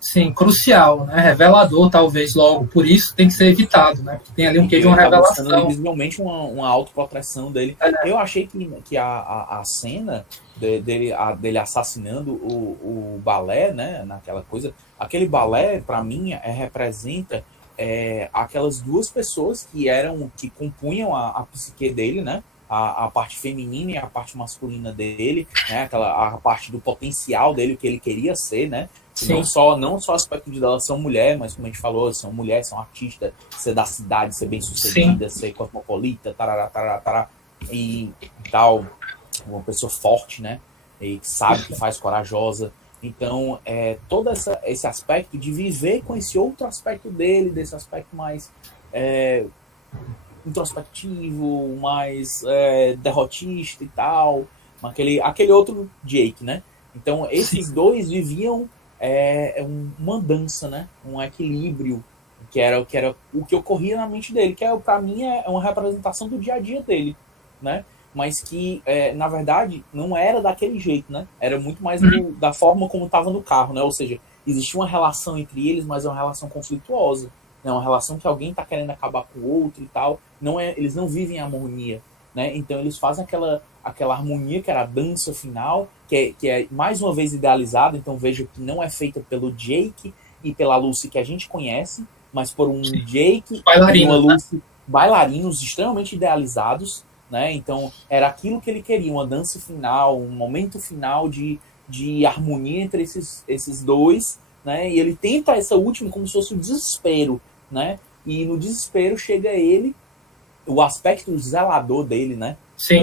Sim, crucial, né? Revelador, talvez, logo. Por isso tem que ser evitado, né? Porque tem ali um quê de uma revelação. Visivelmente uma autoproteção dele. Eu achei que a cena dele assassinando o balé, né? Naquela coisa. Aquele balé, para mim, representa aquelas duas pessoas que compunham a psique dele, né? A parte feminina e a parte masculina dele, né? A parte do potencial dele, o que ele queria ser, né? Não só o aspecto de elas são mulher, mas como a gente falou, são mulheres, são artistas, ser da cidade, ser bem sucedida, ser cosmopolita, tarará, e tal, uma pessoa forte, né? E que sabe, que faz, corajosa. Então, todo esse aspecto de viver com esse outro aspecto dele, desse aspecto mais introspectivo, mais derrotista e tal, aquele outro Jake, né? Então, esses dois viviam uma dança, né? Um equilíbrio, que era o que ocorria na mente dele, que para mim é uma representação do dia a dia dele, né? Mas que, na verdade, não era daquele jeito, né? Era muito mais da forma como estava no carro, né? Ou seja, existia uma relação entre eles, mas é uma relação conflituosa, né? Uma relação que alguém está querendo acabar com o outro e tal. Eles não vivem em harmonia, né? Então eles fazem aquela harmonia que era a dança final, que é mais uma vez idealizada. Então veja que não é feita pelo Jake e pela Lucy que a gente conhece, mas por um Jake e uma Lucy, bailarinos extremamente idealizados, né? Então era aquilo que ele queria, uma dança final, um momento final de harmonia entre esses dois, né? E ele tenta essa última como se fosse o desespero, né? E no desespero chega ele, o aspecto zelador dele, né? Sim.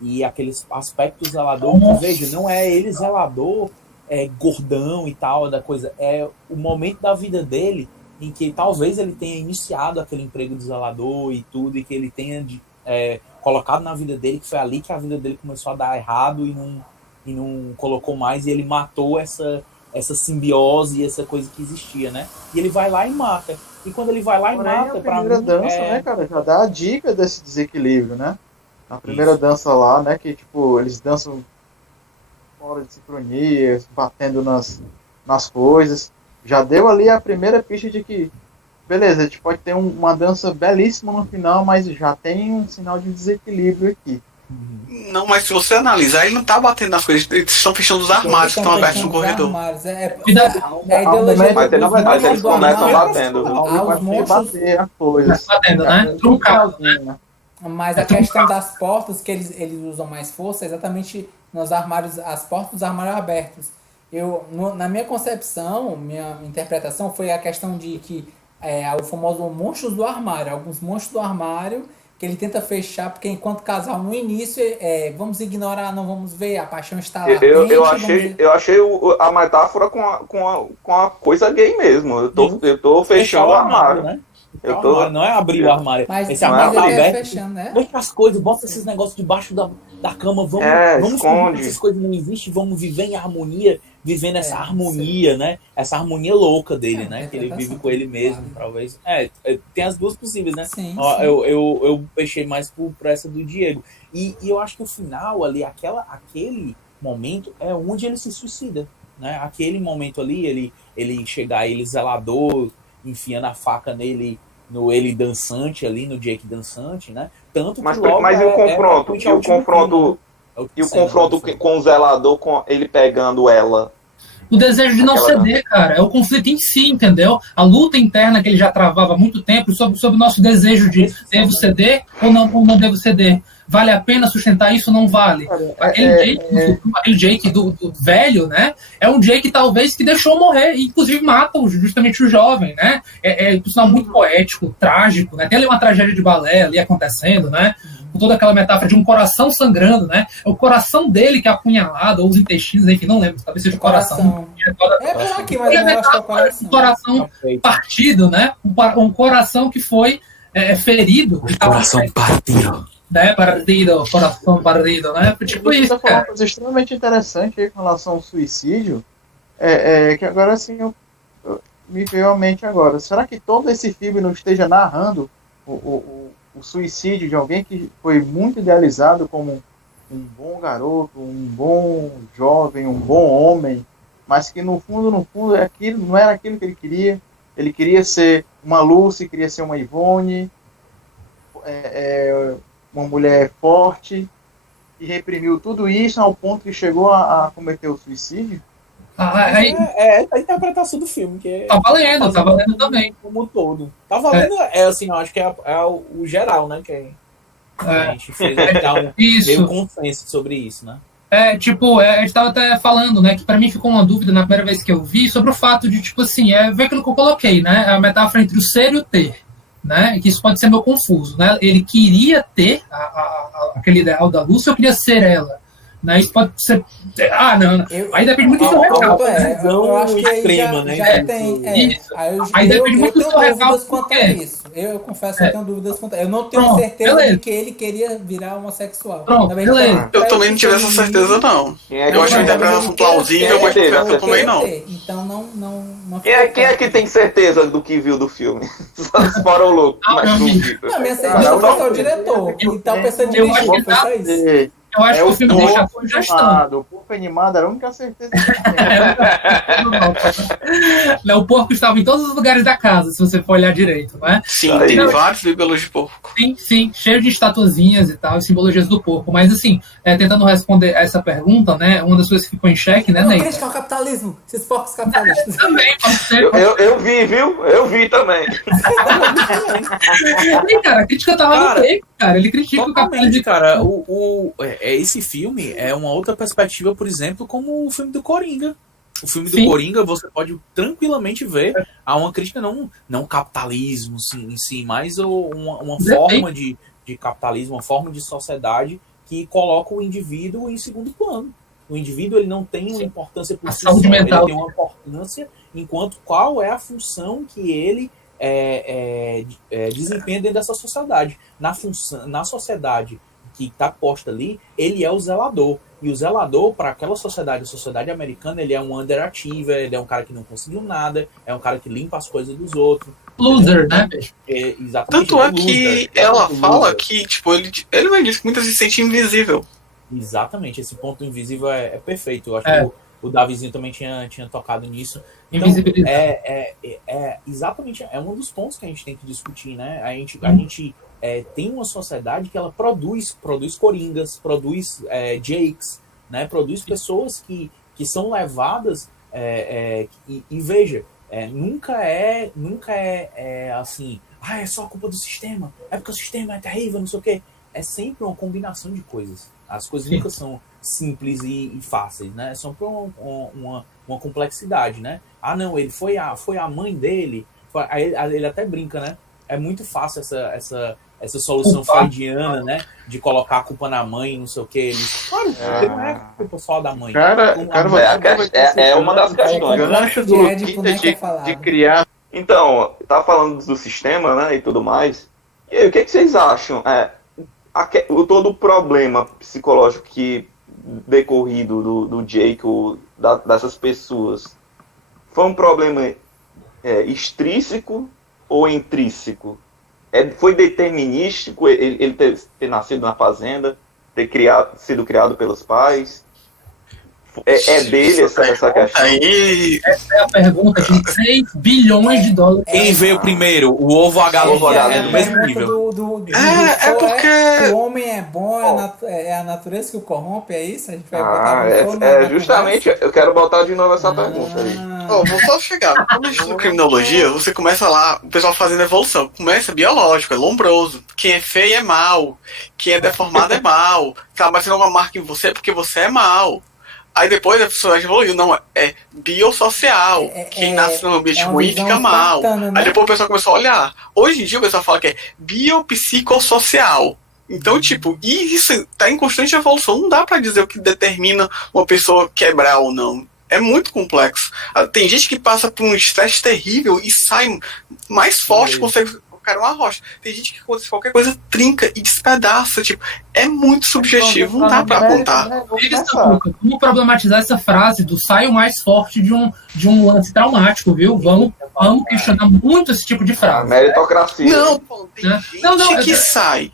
E aqueles aspectos zelador, que, veja, não é ele zelador, gordão e tal, da coisa, é o momento da vida dele em que talvez ele tenha iniciado aquele emprego de zelador e tudo, e que ele tenha colocado na vida dele, que foi ali que a vida dele começou a dar errado e não colocou mais, e ele matou essa simbiose e essa coisa que existia, né? E ele vai lá e mata. E quando ele vai lá e mata, pra mim... A primeira dança, né, cara, já dá a dica desse desequilíbrio, né? A primeira dança lá, né, que, tipo, eles dançam fora de sincronia, batendo nas coisas. Já deu ali a primeira pista de que, beleza, a gente pode ter uma dança belíssima no final, mas já tem um sinal de desequilíbrio aqui. Não, mas se você analisar, ele não tá batendo nas coisas, eles estão fechando os armários que estão abertos no corredor. Mas na verdade eles começam batendo. Bater as coisas. Batendo, né? Mas a questão das portas, que eles usam mais força, é exatamente nos armários, as portas dos armários abertos. Na minha concepção, minha interpretação foi a questão de que o famoso monstros do armário, alguns monstros do armário que ele tenta fechar, porque enquanto casal no início, vamos ignorar, não vamos ver, a paixão está lá. Eu achei a metáfora com a coisa gay mesmo. Eu tô fechando o armário, né? Eu tô... Não é abrir o armário. Mas, Esse armário tá ele é aberto. fechando, né? Deixa as coisas, bota esses negócios debaixo da cama, vamos fingir esconde. que essas coisas não existem, vamos viver em harmonia, vivendo essa harmonia, né? Essa harmonia louca dele, né? Que ele vive com ele mesmo, talvez. Tem as duas possíveis, né? Sim, Ó, sim. eu fechei mais por essa do Diego. E eu acho que o final ali, aquele momento é onde ele se suicida, né? Aquele momento ali, ele chegar, ele zelador, enfiando a faca nele, no ele dançante ali, no Jake dançante, né? Tanto que Mas logo e o confronto? E o confronto com o zelador, com ele pegando ela? O desejo de não Aquela ceder, cara. É o conflito em si, entendeu? A luta interna que ele já travava há muito tempo sobre o nosso desejo de devo ceder ou não devo ceder. Vale a pena sustentar isso ou não vale? Aquele Jake do velho, né? É um Jake, talvez, que deixou morrer, e inclusive mata justamente o jovem, né? Por sinal, muito poético, trágico, né? Tem ali uma tragédia de balé ali acontecendo, né? Com toda aquela metáfora de um coração sangrando, né? É o coração dele que é apunhalado, ou os intestinos, enfim, não lembro, talvez seja o coração. É por aqui, mas eu não acho que é o coração. Um coração partido, né? Um coração que foi ferido. Coração partido. Né, coração partido, né? Tipo Você isso, tá falando uma cara. coisa extremamente interessante aí com relação ao suicídio, que agora assim me veio à mente agora. Será que todo esse filme não esteja narrando o suicídio de alguém que foi muito idealizado como um bom garoto, um bom jovem, um bom homem, mas que no fundo, não era aquilo que ele queria. Ele queria ser uma Lucy, queria ser uma Ivone, uma mulher forte, e reprimiu tudo isso ao ponto que chegou a cometer o suicídio? É a interpretação do filme, que Tá valendo também. Como um todo. Tá valendo, assim, eu acho que é o geral, né? Que a gente fez meio consenso sobre isso, né? A gente tava até falando, né, que pra mim ficou uma dúvida na primeira vez que eu vi sobre o fato de, tipo assim, ver aquilo que eu coloquei, né, a metáfora entre o ser e o ter, né, que isso pode ser meio confuso, né, ele queria ter aquele ideal da Lúcia ou queria ser ela, né, isso pode ser, não, aí depende muito do seu recalque. Eu acho que aí extrema, já tem, isso. Aí depende muito do seu recalque, quanto a isso. Eu confesso que eu tenho dúvidas quanto a isso. Eu não tenho certeza de que ele queria virar homossexual. Beleza. Eu também não tive essa certeza, não. Eu acho uma interpretação plausível, mas eu também não. Então não Quem é que tem certeza do que viu do filme? Só fora o louco. Mas não, minha certeza foi só o diretor. E tal pessoa dirigiu, foi só isso. Eu acho que o filme deixa a sugestão. O porco animado era a única certeza que tinha. O porco estava em todos os lugares da casa, se você for olhar direito, né? Sim, tem vários símbolos de porco. Sim, cheio de estatuazinhas e tal, simbologias do porco. Mas assim, tentando responder a essa pergunta, né? Uma das coisas que ficou em xeque, né, Ney? Criticar o capitalismo, esses porcos capitalistas. Também, pode ser. Eu vi, viu? Eu vi também. Cara, a crítica tava no meio, cara. Ele critica o capitalismo. Cara, esse filme é uma outra perspectiva, por exemplo, como o filme do Coringa. O filme do Coringa, você pode tranquilamente ver há uma crítica, não capitalismo em si, mas uma forma de capitalismo, uma forma de sociedade que coloca o indivíduo em segundo plano. O indivíduo ele não tem uma importância por si só, ele tem uma importância enquanto qual é a função que ele desempenha dentro dessa sociedade. Na sociedade que está posta ali, ele é o zelador. E o zelador, para aquela sociedade, a sociedade americana, ele é um underachiever, ele é um cara que não conseguiu nada, é um cara que limpa as coisas dos outros. Loser, né? Exatamente. Tanto é que ela fala que, tipo, ele vai dizer que muitas vezes se sente invisível. Exatamente, esse ponto invisível é perfeito. Eu acho que o Davizinho também tinha tocado nisso. Então, exatamente, é um dos pontos que a gente tem que discutir, né? A gente tem uma sociedade que ela produz coringas, produz Jakes, né? Produz pessoas que são levadas e veja, nunca é assim, é só culpa do sistema, é porque o sistema é terrível, não sei o quê. É sempre uma combinação de coisas. As coisas nunca são simples e fáceis, né? São uma complexidade, né? Não, ele foi a mãe dele. Ele até brinca, né? É muito fácil essa solução freudiana, né? De colocar a culpa na mãe, não sei o que. Claro, não é culpa só da mãe. É uma das questões. O gancho do Luquita de criar Então, tá falando do sistema, né, e tudo mais. E aí, o que vocês acham? Todo o problema psicológico que decorrido do Jake, dessas pessoas, foi um problema extrínseco ou intrínseco? Foi determinístico ele ter nascido na fazenda, sido criado pelos pais? Dele essa questão? Aí, Essa é a pergunta de 3 bilhões de dólares. Quem veio primeiro? O ovo ou a galinha? É do mesmo nível. porque... O homem é bom, é a natureza que o corrompe, é isso? A gente vai botar justamente, eu quero botar de novo essa pergunta aí. Vou só chegar. Quando a gente estuda criminologia, você começa lá, o pessoal fazendo evolução. Começa biológico, é lombroso. Quem é feio é mal. Quem é deformado é mal. Tá aparecendo alguma marca em você porque você é mal. Aí depois a pessoa evoluiu, não, é biosocial. Quem nasce no ambiente ruim fica mal. Né? Aí depois o pessoal começou a olhar. Hoje em dia o pessoal fala que é biopsicossocial. Então, e isso tá em constante evolução. Não dá pra dizer o que determina uma pessoa quebrar ou não. É muito complexo. Tem gente que passa por um estresse terrível e sai mais forte, consegue ficar uma rocha. Tem gente que qualquer coisa trinca e despedaça. É muito subjetivo, não dá pra apontar. Como problematizar essa frase do saio mais forte de um lance traumático, viu? Vamos questionar muito esse tipo de frase. Meritocracia. Não, tem gente que sai.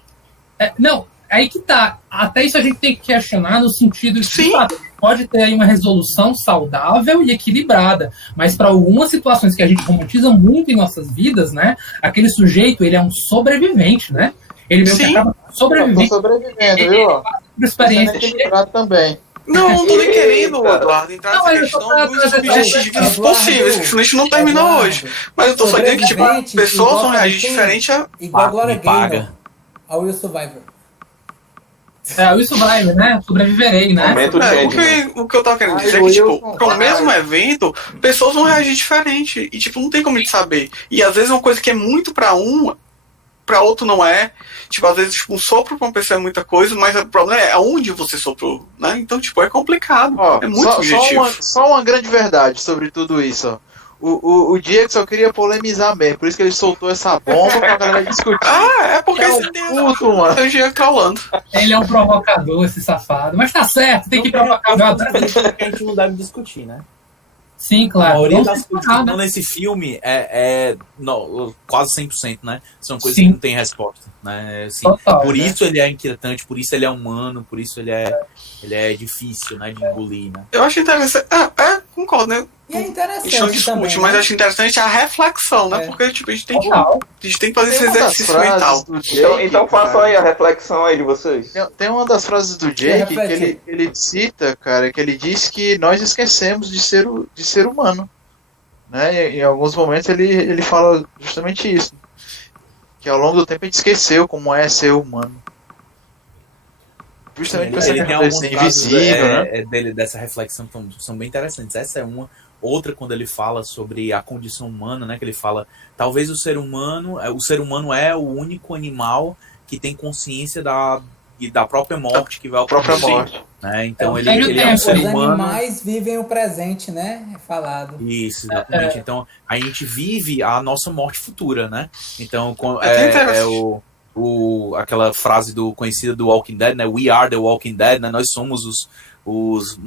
Não, aí que tá. Até isso a gente tem que questionar no sentido de Sim. Pode ter aí uma resolução saudável e equilibrada, mas para algumas situações que a gente romantiza muito em nossas vidas, né? Aquele sujeito, ele é um sobrevivente, né? Ele meio que acaba sobrevivendo. Tô sobrevivendo, viu? Por experiência. Equilibrado também. Não tô nem querendo, Eduardo, entrar nessa questão dos objetivos possíveis, que senão a gente não terminou hoje. Mas eu tô só dizendo que, pessoas vão reagir diferente a... Igual Glória Me paga. Gaynor, a Will Survivor. Isso vai, né? Sobreviverei, né? O que eu tava querendo dizer é que, pro mesmo evento, pessoas vão reagir diferente. E, não tem como a gente saber. E às vezes é uma coisa que é muito pra um, pra outro não é. Às vezes, um sopro pra uma pessoa é muita coisa, mas o problema é aonde você soprou, né? Então, é complicado. É muito subjetivo. Só uma grande verdade sobre tudo isso, ó. O Diego só queria polemizar mesmo, por isso que ele soltou essa bomba pra galera discutir. É porque você tem o Diego calando. Ele é um provocador, esse safado. Mas tá certo, tem que provocar. A gente não deve discutir, né? Sim, claro. A maioria das coisas que estão nesse filme quase 100%, né? São coisas que não tem resposta, né? Assim, Total, por né? isso ele é inquietante, por isso ele é humano, por isso ele é difícil, né, de engolir, né? Eu acho interessante. Concordo, né? E é A gente não interessante discute, também, mas né? acho interessante a reflexão, né? Porque, a gente tem que fazer esse Tem uma das exercício frases mental. do Jake, Então façam aí a reflexão aí de vocês. Tem uma das frases do Jake que ele cita, cara, que ele diz que nós esquecemos de ser humano. Né? E em alguns momentos ele fala justamente isso. Que ao longo do tempo a gente esqueceu como é ser humano. Justamente por essa Ele tem questão de algumas ser frases invisível, né? dele, dessa reflexão que são bem interessantes. Essa é uma. Outra, quando ele fala sobre a condição humana, né? Que ele fala, talvez o ser humano é o único animal que tem consciência da própria morte que vai Própria acontecer. morte. Né? Então ele é é um Os ser humano. animais vivem o presente, né? É falado. Isso, exatamente. Então a gente vive a nossa morte futura, né? Então aquela frase conhecida do Walking Dead, né? We are the Walking Dead, né? Nós somos os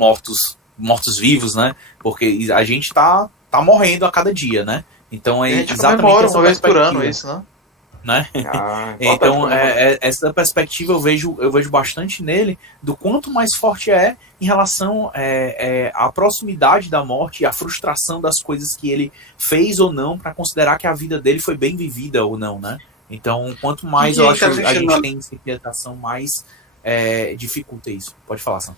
mortos-vivos, né? Porque a gente tá morrendo a cada dia, né? Então é A gente exatamente comemora essa uma vez por ano perspectiva, isso, né? né? Então, Essa perspectiva eu vejo bastante nele, do quanto mais forte em relação à proximidade da morte e à frustração das coisas que ele fez ou não, para considerar que a vida dele foi bem vivida ou não, né? Então, quanto mais eu acho que a gente tem essa inquietação, mais dificulta isso. Pode falar, Sam.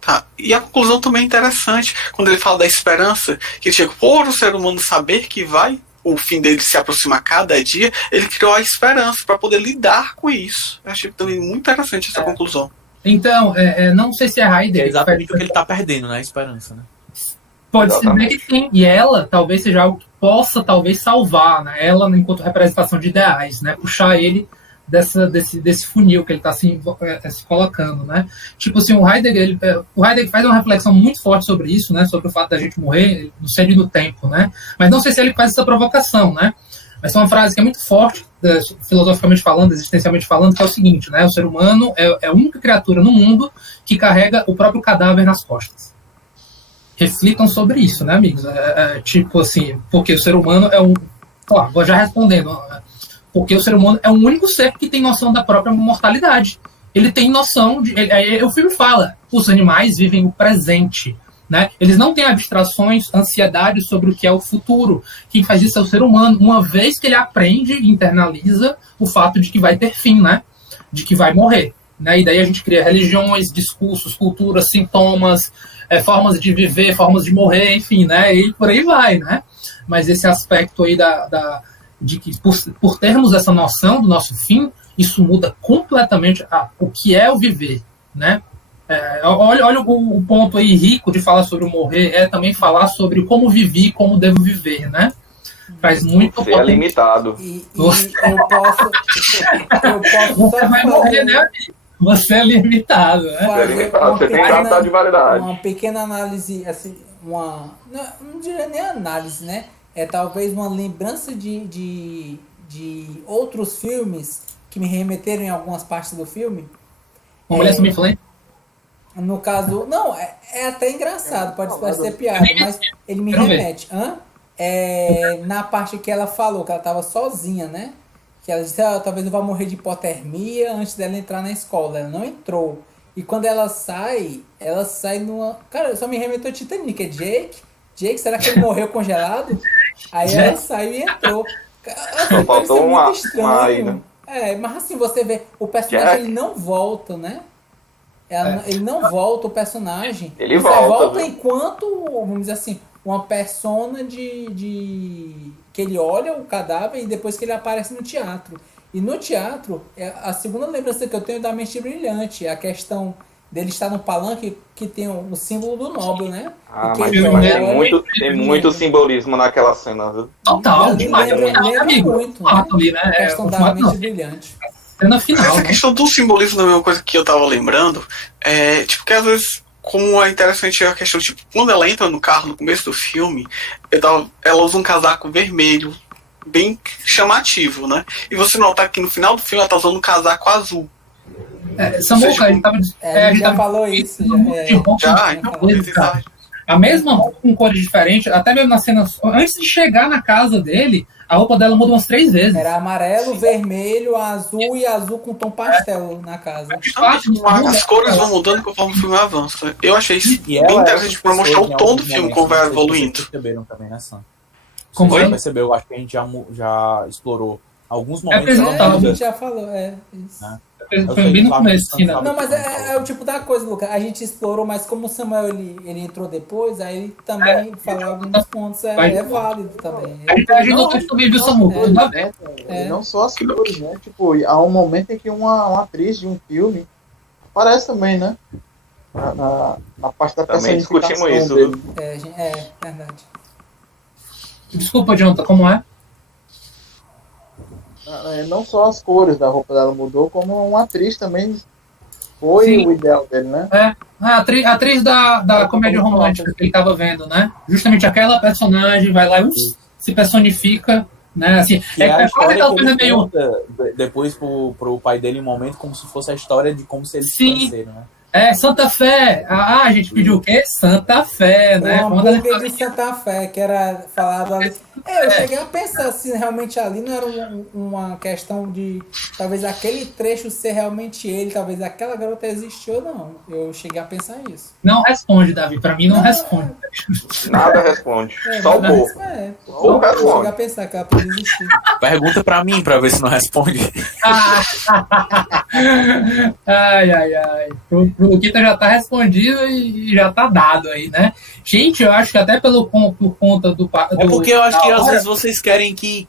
Tá. E a conclusão também é interessante, quando ele fala da esperança, que chega por o ser humano saber que o fim dele se aproximar cada dia, ele criou a esperança para poder lidar com isso. Eu achei também muito interessante essa conclusão. Então, não sei se é a Heidegger. É exatamente o que ele tá perdendo, né? A esperança, né? Pode ser que sim. E ela talvez seja algo que possa talvez salvar, né? Ela enquanto representação de ideais, né? Puxar ele desse funil que ele está se colocando, né? Tipo assim, o Heidegger faz uma reflexão muito forte sobre isso, né? Sobre o fato da gente morrer no sentido do tempo, né? Mas não sei se ele faz essa provocação, né? Mas é uma frase que é muito forte, filosoficamente falando, existencialmente falando, que é o seguinte, né? O ser humano é a única criatura no mundo que carrega o próprio cadáver nas costas. Reflitam sobre isso, né, amigos? Tipo assim, porque o ser humano é um... Ó, vou já respondendo. Porque o ser humano é o único ser que tem noção da própria mortalidade. Ele tem noção de... o filme fala, os animais vivem o presente, né? Eles não têm abstrações, ansiedades sobre o que é o futuro. Quem faz isso é o ser humano, uma vez que ele aprende e internaliza o fato de que vai ter fim, né? De que vai morrer. Né? E daí a gente cria religiões, discursos, culturas, sintomas, formas de viver, formas de morrer, enfim, né? E por aí vai, né? Mas esse aspecto aí de que por termos essa noção do nosso fim, isso muda completamente o que é o viver, né? Olha o ponto aí rico de falar sobre o morrer, é também falar sobre como vivi e como devo viver, né? Faz muito... Você é limitado. Você vai morrer, né, amigo? Você é limitado, né? Você é limitado, você tem data de validade. Uma pequena análise, assim, não diria nem análise, né? É talvez uma lembrança de outros filmes que me remeteram em algumas partes do filme. Uma mulher subinfluente? No caso, não, é até engraçado, pode ser piada, mas ele me remete. Na parte que ela falou, que ela estava sozinha, né? Que ela disse, talvez eu vá morrer de hipotermia antes dela entrar na escola. Ela não entrou. E quando ela sai numa... Cara, só me remeteu a Titanic. É Jake, será que ele morreu congelado? Aí ela saiu e entrou. Assim, faltou muito estranho. Mas assim, você vê, o personagem ele não volta, né? Ele não volta, o personagem. Ele volta enquanto, vamos dizer assim, uma persona que ele olha o cadáver e depois que ele aparece no teatro. E no teatro, a segunda lembrança que eu tenho é da Mente Brilhante, a questão dele estar no palanque que tem o símbolo do Nobel, né? Mas tem muito simbolismo naquela cena, viu? Total, lembra muito, né? A questão da Mente Brilhante. Cena final, essa questão do simbolismo é a mesma coisa que eu tava lembrando. Tipo, que às vezes, como é interessante a questão, tipo, quando ela entra no carro no começo do filme, ela usa um casaco vermelho, bem chamativo, né? E você nota que no final do filme ela tá usando um casaco azul. Samuca, a gente tava... a gente já falou isso. A mesma roupa com cores diferentes, até mesmo nas cenas... Antes de chegar na casa dele, a roupa dela muda umas 3 vezes. Era amarelo, vermelho, azul e azul com tom pastel na casa. As cores vão mudando conforme o filme avança. Eu achei isso bem interessante para mostrar o tom do filme como vai evoluindo. Vocês perceberam também, né, Sam? Como você percebeu? Acho que a gente já explorou alguns momentos. A gente já falou, isso. Né? Foi bem no começo, né? Não, mas é o tipo da coisa, Lucas. A gente explorou, mas como o Samuel ele entrou depois, aí ele também falou alguns pontos, é válido também. A gente também viu o Samuca. Não só as cores, né? Tipo, há um momento em que uma atriz de um filme aparece também, né? Na parte da também discutimos isso. Dele. Verdade. Desculpa, Jonathan, como é? Não só as cores da roupa dela mudou, como uma atriz também foi Sim. O ideal dele, né? A atriz da comédia romântica que ele estava vendo, né? Justamente aquela personagem vai lá e se personifica, né? Assim, quase aquela coisa meio... Depois pro pai dele um momento como se fosse a história de como se eles se conheceram, né? Santa Fé. A gente pediu o quê? Santa Fé, né? Um hambúrguer de Santa Fé, que era falado ali. Eu cheguei a pensar se realmente ali não era uma questão de talvez aquele trecho ser realmente ele, talvez aquela garota existiu ou não. Eu cheguei a pensar isso. Não responde, Davi. Pra mim não responde. Nada responde. Só o povo. Eu cheguei a pensar que ela podia existir. Pergunta pra mim, pra ver se não responde. Ai. O Luquita já tá respondido e já tá dado aí, né? Gente, eu acho que até por conta do... porque eu acho que às vezes vocês querem que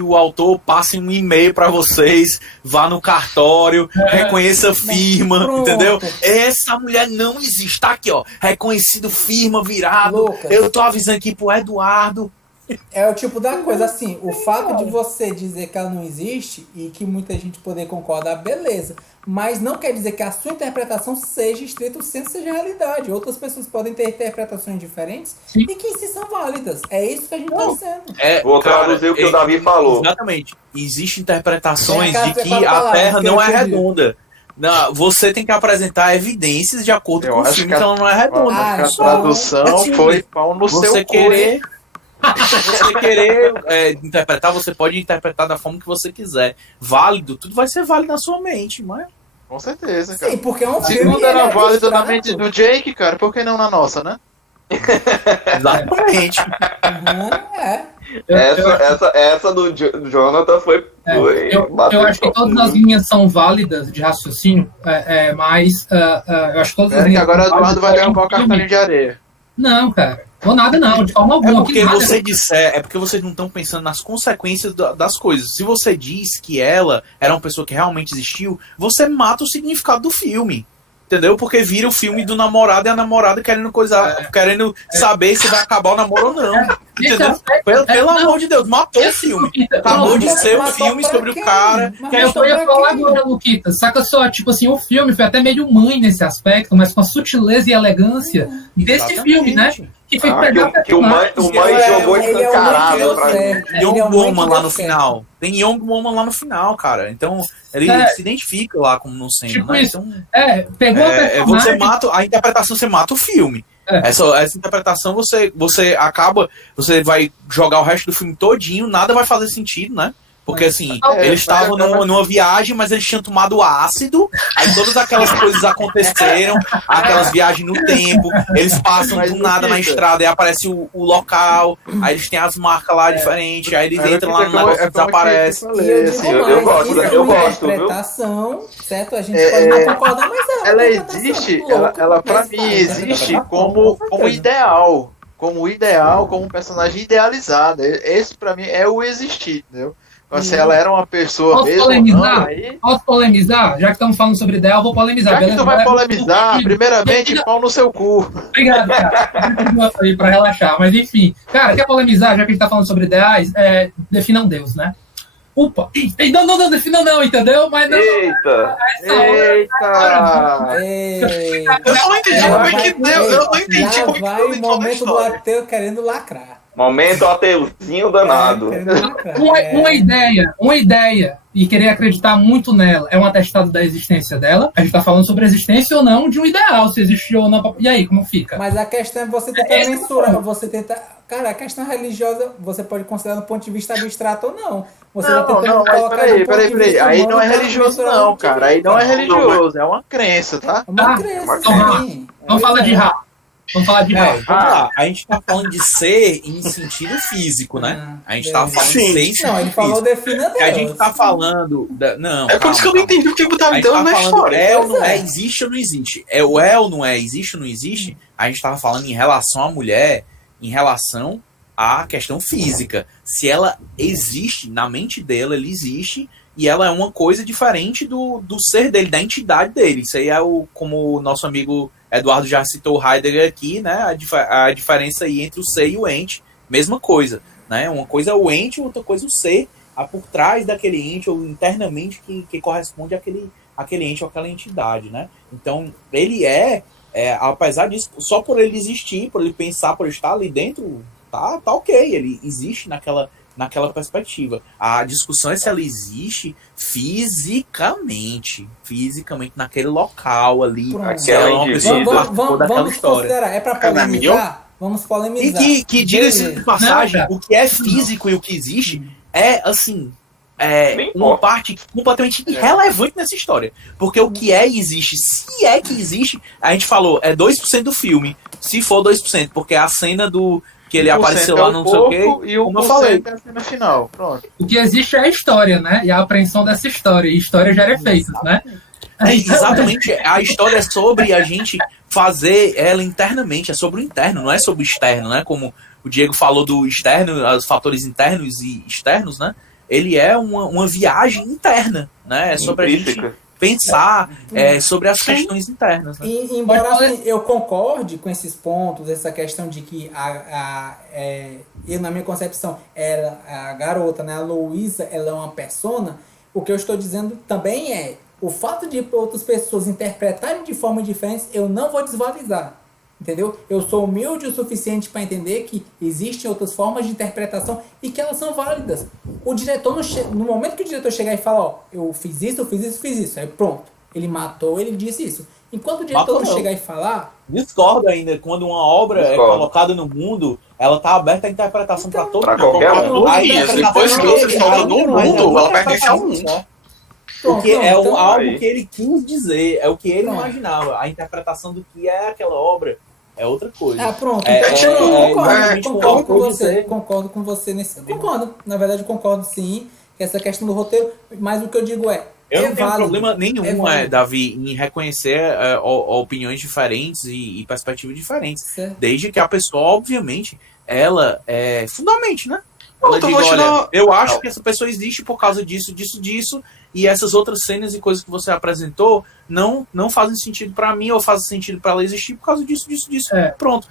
o autor passe um e-mail pra vocês, vá no cartório, reconheça firma, entendeu? Essa mulher não existe. Tá aqui, ó. Reconhecido, firma, virado. Lucas. Eu tô avisando aqui pro Eduardo. É o tipo da coisa assim, o fato de você dizer que ela não existe e que muita gente poder concordar, beleza. Mas não quer dizer que a sua interpretação seja estrito senso, seja realidade. Outras pessoas podem ter interpretações diferentes e que em si são válidas. É isso que a gente está dizendo. Vou traduzir o que o Davi falou. Exatamente. Existem interpretações É, de que quatro a palavras, Terra que não eu é entendi. redonda. Não, você tem que apresentar evidências de acordo Eu com o acho filme que que ela não é redonda. Ah, A então, tradução é simples. foi pau no Você seu cu. querer, você querer interpretar, você pode interpretar da forma que você quiser. Válido, tudo vai ser válido na sua mente, mas Com certeza, cara. sim, porque é um Se filme. tudo era ele é válido na abstrato. mente do Jake, cara, por que não na nossa, né? exatamente. Aham, Essa do Jonathan foi. Eu acho que todas as linhas são válidas de raciocínio, mas eu acho que todas as É que linhas agora o são Eduardo válidas vai para derrubar o um filme. cartalinho de areia. Não, cara. Ou nada não, de forma É alguma. porque que nada. você disser, é porque vocês não estão pensando nas consequências das coisas. Se você diz que ela era uma pessoa que realmente existiu, você mata o significado do filme. Entendeu? Porque vira o filme do namorado e a namorada querendo querendo saber se vai acabar o namoro ou não. Esse Entendeu? aspecto- Pelo não, amor de Deus, matou o filme. Acabou de ser um filme sobre o cara. Eu ia falar agora, Luquita. Saca só, tipo assim, o filme foi até meio mãe nesse aspecto, mas com a sutileza e elegância desse Exatamente. filme, né? Que foi pegar Que o mãe jogou escancarado pra gente. Young Woman lá no final. Tem Young Woman lá no final, cara. Então, ele se identifica lá como não sendo, Tipo né? isso. Então, Pegou a você personagem. mata a interpretação, você mata o filme. Essa interpretação você acaba, você vai jogar o resto do filme todinho, nada vai fazer sentido, né? Porque assim, eles estavam numa viagem, mas eles tinham tomado ácido, aí todas aquelas coisas aconteceram, aquelas viagens no tempo, eles passam do nada na estrada e aparece o local, aí eles têm as marcas lá diferentes, aí eles entram lá no negócio e desaparecem. Eu gosto, viu? Interpretação, certo? A gente pode não concordar, mas Ela existe, ela pra mim existe como ideal. Como ideal, como um personagem idealizado. Esse pra mim é o existir, entendeu? Se ela era uma pessoa Posso mesmo polemizar? não, aí... Posso polemizar? Já que estamos falando sobre ideal, eu vou polemizar. Já que beleza? tu vai Galera, polemizar, primeiramente, pau no seu cu. Obrigado, cara. Aí pra relaxar. Mas enfim, cara, quer polemizar, já que a gente tá falando sobre ideais, definam Deus, né? Upa! Não, definam não, entendeu? Mas não. Eita! Eu só não entendi como é que deu. Eu não entendi como é que vai deu o dentro da momento do história. ateu querendo lacrar. Momento ateuzinho danado. Uma ideia, e querer acreditar muito nela, é um atestado da existência dela. A gente tá falando sobre a existência ou não de um ideal, se existiu ou não. E aí, como fica? Mas a questão é você tentar mensurar, você tentar... Cara, a questão religiosa você pode considerar do ponto de vista abstrato ou não. Você vai tentando Não, mas colocar do ponto de peraí. vista Aí humano não é pra religioso mensurar não, o que cara. vem, Aí não é cara. religioso, é uma crença, tá? É uma crença, então, sim. Vamos falar de Ra. Vamos falar de Ra. Vamos lá, a gente tá falando de ser em sentido físico, né? A gente tá falando de ser em sentido Não, ele falou físico. defina Deus. A gente tá falando. Não, É por isso que eu não entendi o que o Davi deu na história. É ou não Pois é, é. existe ou não existe. É o é ou não é, existe ou não existe. A gente tava falando em relação à mulher, em relação à questão física. Se ela existe, na mente dela, ela existe, e ela é uma coisa diferente do ser dele, da entidade dele. Isso aí é como o nosso amigo Eduardo já citou o Heidegger aqui, né? A diferença aí entre o ser e o ente, mesma coisa, né? Uma coisa é o ente, outra coisa é o ser, por trás daquele ente, ou internamente, que corresponde àquele ente ou àquela entidade, né? Então, ele apesar disso, só por ele existir, por ele pensar, por ele estar ali dentro, tá ok, ele existe naquela perspectiva. A discussão é se ela existe fisicamente naquele local ali. Aquela uma pessoa que participou daquela Vamos história. considerar, é pra polemizar? Vamos polemizar. E que diga-se de passagem, Não, o que é físico e o que existe é, assim, uma parte completamente irrelevante nessa história. Porque o que é e existe, se é que existe, a gente falou, é 2% do filme. Se for 2%, porque a cena do que ele apareceu lá, não sei o quê, E o como eu falei. é a cena final. Pronto. O que existe é a história, né? E a apreensão dessa história. E história gera efeitos, né? Exatamente, a história é sobre a gente fazer ela internamente, é sobre o interno, não é sobre o externo, né? Como o Diego falou do externo, os fatores internos e externos, né? Ele é uma viagem interna, né? É sobre a gente pensar sobre as questões internas. Né? E, embora assim, eu concorde com esses pontos, essa questão de que eu, na minha concepção, a garota, né, a Louisa, ela é uma persona, o que eu estou dizendo também é o fato de outras pessoas interpretarem de forma diferente, eu não vou desvalorizar. Entendeu? Eu sou humilde o suficiente para entender que existem outras formas de interpretação e que elas são válidas. O diretor, no momento que o diretor chegar e falar, ó, eu fiz isso, aí pronto. Ele matou, ele disse isso. Enquanto o diretor não chegar e falar... Discordo ainda, quando uma obra é colocada no mundo, ela tá aberta à interpretação para todo mundo. Qualquer mundo. Depois que você solta no mundo, ela pertence ao mundo. Porque algo que ele quis dizer, é o que ele imaginava. A interpretação do que é aquela obra é outra coisa. Pronto. Concordo com você nesse. Concordo. Na verdade, eu concordo sim. Essa questão do roteiro. Mas o que eu digo eu não tenho problema nenhum, Davi, em reconhecer opiniões diferentes e perspectivas diferentes. Certo. Desde que a pessoa, obviamente, ela fundamente, né? Ela diga, olha, eu acho que essa pessoa existe por causa disso, e essas outras cenas e coisas que você apresentou não fazem sentido pra mim ou fazem sentido pra ela existir por causa disso. Pronto.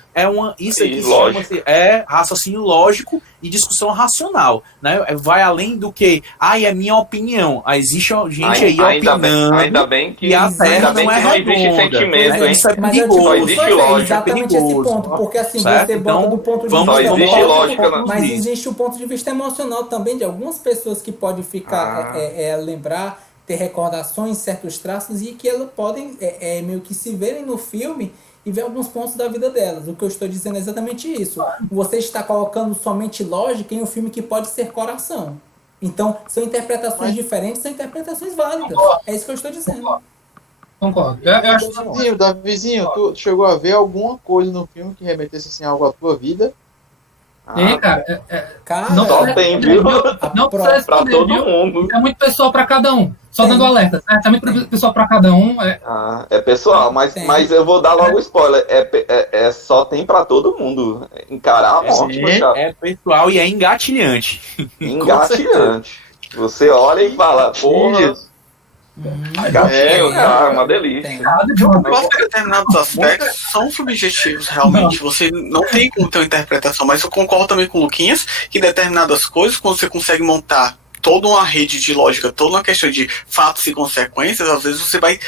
Isso aqui chama-se raciocínio lógico e discussão racional, né? Vai além do que, é minha opinião. Existe gente aí opinando. Ainda bem que a Terra não é existe sentimento, hein? Isso é mas só existe lógica. Exatamente esse ponto, porque assim, você bota do ponto de vista existe lógica, mas existe o ponto de vista emocional também de algumas pessoas que podem ficar lembrar, ter recordações, certos traços e que elas podem meio que se verem no filme e ver alguns pontos da vida delas. O que eu estou dizendo é exatamente isso. Você está colocando somente lógica em um filme que pode ser coração. Então, são interpretações diferentes, são interpretações válidas. É isso que eu estou dizendo. Concordo. Davizinho, tu chegou a ver alguma coisa no filme que remetesse assim, algo à tua vida? Cara, não só tem, viu? Não pra todo mundo. É muito pessoal pra cada um. Só dando alerta, certo? É muito pessoal pra cada um. É pessoal, mas eu vou dar logo o spoiler. Só tem pra todo mundo. Encarar a morte, cara. É pessoal e é engatilhante. Engatilhante. Você olha e fala, porra. Uma delícia. Determinados aspectos são subjetivos, realmente. Você não tem como ter uma interpretação, mas eu concordo também com o Luquinhas que determinadas coisas, quando você consegue montar toda uma rede de lógica, toda uma questão de fatos e consequências, às vezes você vai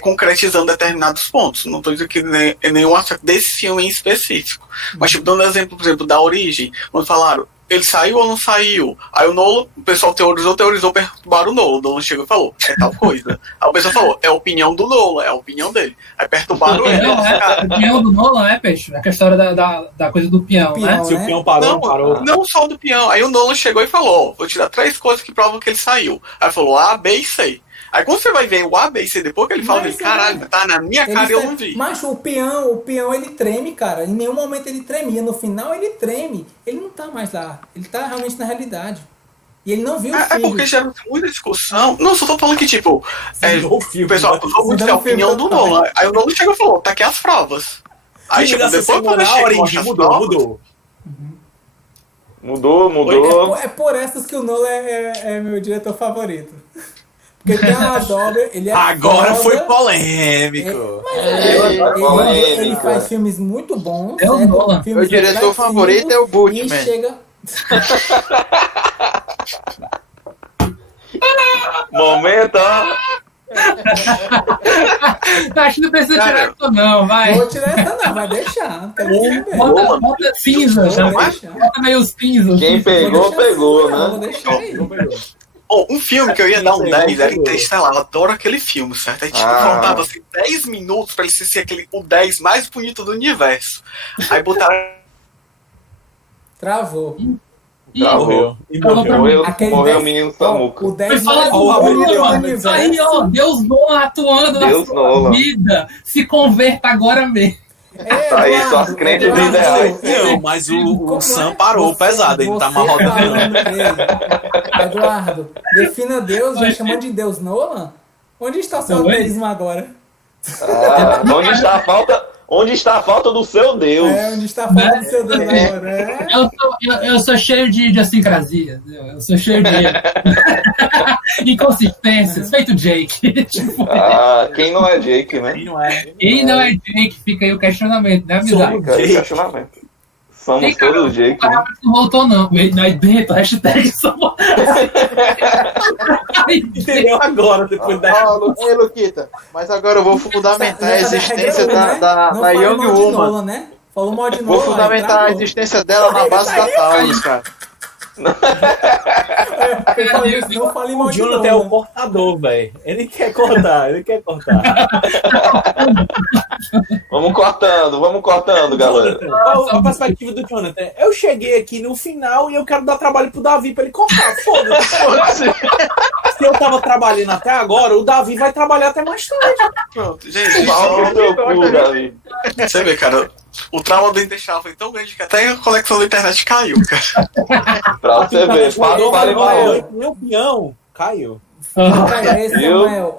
concretizando determinados pontos. Não estou dizendo que nenhum aspecto desse filme em específico. Mas, tipo, dando exemplo, por exemplo, da origem, quando falaram, ele saiu ou não saiu? Aí o Nolan, o pessoal teorizou, perturbaram o Nolan. O Nolan chegou e falou, é tal coisa. Aí o pessoal falou, é a opinião do Nolan, é a opinião dele. Aí perturbaram ele. A opinião do Nolan, Peixe? A história da coisa do peão, né? Se o peão parou. Não só do peão. Aí o Nolan chegou e falou, vou tirar 3 coisas que provam que ele saiu. Aí falou A, B e C. Aí quando você vai ver o A, B e C depois que ele fala, caralho, tá na minha cara e eu não vi. Mas o peão ele treme, cara. Em nenhum momento ele tremia. No final ele treme. Ele não tá mais lá. Ele tá realmente na realidade. E ele não viu o filme. É porque gera muita discussão. Não, só tô falando que, tipo, o pessoal usou muito a opinião do Nolan. Aí o Nolan chegou e falou, tá aqui as provas. Aí, tipo, depois quando Mudou. É por essas que o Nolan é meu diretor favorito. Porque ele tem uma dobra, ele agora foi polêmico. Ele faz filmes muito bons. Meu diretor favorito é o Butchman. Momento. Acho que não precisa tirar isso não, vai. Vou tirar essa não, vai deixar. Bota cinzas, bota meio cinzas. Quem pegou, né? Vou deixar aí. Um filme que eu ia dar um 10 era Interestelar. Eu adoro aquele filme, certo? Aí, tipo, faltava assim, 10 minutos pra ele ser o 10 mais bonito do universo. Aí botaram. Travou. Morreu o menino Samuca. O 10 mais bonito do universo. Aí, ó, Deus Nolan atuando na sua vida. Se converta agora mesmo. Tá aí, suas crenças ideais. Não, mas o Sam parou pesado, ele tá amarrotando. Eduardo, defina Deus, já chamando de Deus Nolan? Onde está o seu ateísmo agora? Onde está a falta Onde está a falta do seu Deus? Onde está a falta do seu Deus agora? Eu sou cheio de idiosincrasia. Eu sou cheio de inconsistências, feito Jake. Tipo, quem não é Jake, né? Quem não é Jake, fica aí o questionamento, né, amizade? Fica aí o questionamento. Somos todos Jake. Não voltou, não. Aí dentro, hashtag somos. Entendeu agora, depois da. Ei, Luquita, mas agora eu vou fundamentar a existência da Young Woman. Né? Falou mal de Vou fundamentar a existência dela na base da Taurus, cara. O Jonathan é o cortador, velho. Ele quer cortar. Vamos cortando, galera. Qual a perspectiva do Jonathan? Eu cheguei aqui no final e eu quero dar trabalho pro Davi pra ele cortar. Foda-se. Se eu tava trabalhando até agora, o Davi vai trabalhar até mais tarde. Pronto, gente. Davi. Você vê, cara, o trauma do Intestinal foi tão grande que até a conexão da internet caiu, cara. Pra você ver, Minha opinião, caiu. Samuel,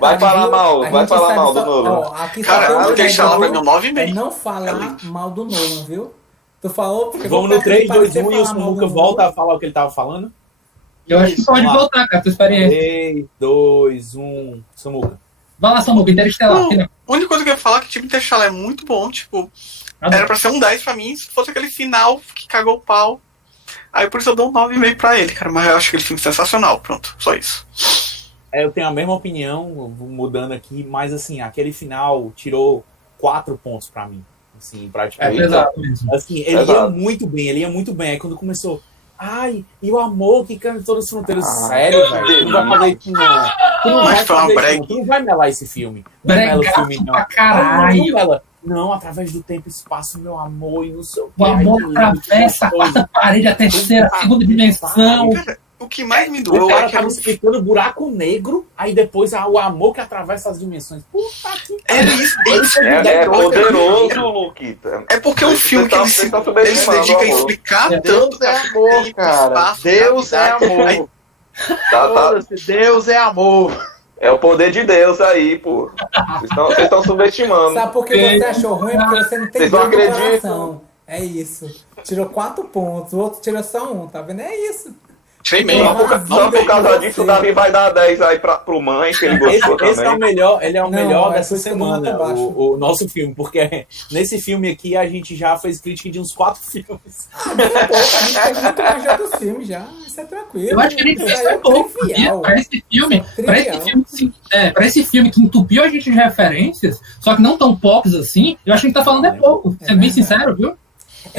vai falar mal do Nolan. Cara, o Intestinal vai meu 9,5. Não falar mal do Nolan, viu? Tu falou porque. Vamos no 3, 2, 1 e o Samuca volta a falar o que ele tava falando? Eu acho que pode voltar, cara, tua experiência. 3, 2, 1, Samuca. Vai lá, Samuca, Interestelar. A única coisa que eu ia falar é que o time Interestelar é muito bom, tipo, era pra ser um 10 pra mim, se fosse aquele final que cagou o pau. Aí por isso eu dou um 9,5 pra ele, cara, mas eu acho aquele filme sensacional, pronto, só isso. Eu tenho a mesma opinião, mudando aqui, mas assim, aquele final tirou 4 pontos pra mim. Assim, praticamente. Exato mesmo. Assim, ele ia muito bem. Aí quando começou, e o amor que canta em todas as fronteiras. Sério, velho. Tu não vai fazer isso, não. Tu não vai fazer isso, não. Tu não vai melar esse filme. Não mela o filme, não. Caralho. Não, através do tempo e espaço, meu amor, e não sei o que. O amor atravessa a quarta parede, a terceira, a segunda dimensão. O que mais me doeu o cara tava explicando buraco negro, aí depois o amor que atravessa as dimensões. Puta que é poderoso, Luquita. É porque o filme que ele se dedica a explicar Deus é amor, cara. Deus é amor. Deus é amor. É o poder de Deus aí, pô. Vocês estão subestimando. Sabe por que você achou ruim? Porque você não tem Vocês não acreditam. É isso. Tirou 4 pontos, o outro tirou só 1, tá vendo? É isso. Tirei meio. Só por causa disso, o Davi vai dar 10 aí pro mãe, que ele gostou também. Esse é o melhor, ele é o melhor dessa semana, o nosso filme, porque nesse filme aqui a gente já fez crítica de uns 4 filmes. A gente fez muito mais de outros filmes já, isso é tranquilo. Eu acho que a gente fez um pouco pra esse filme que entupiu a gente de referências, só que não tão poucos assim, eu acho que a gente tá falando pouco, sendo bem sincero, viu?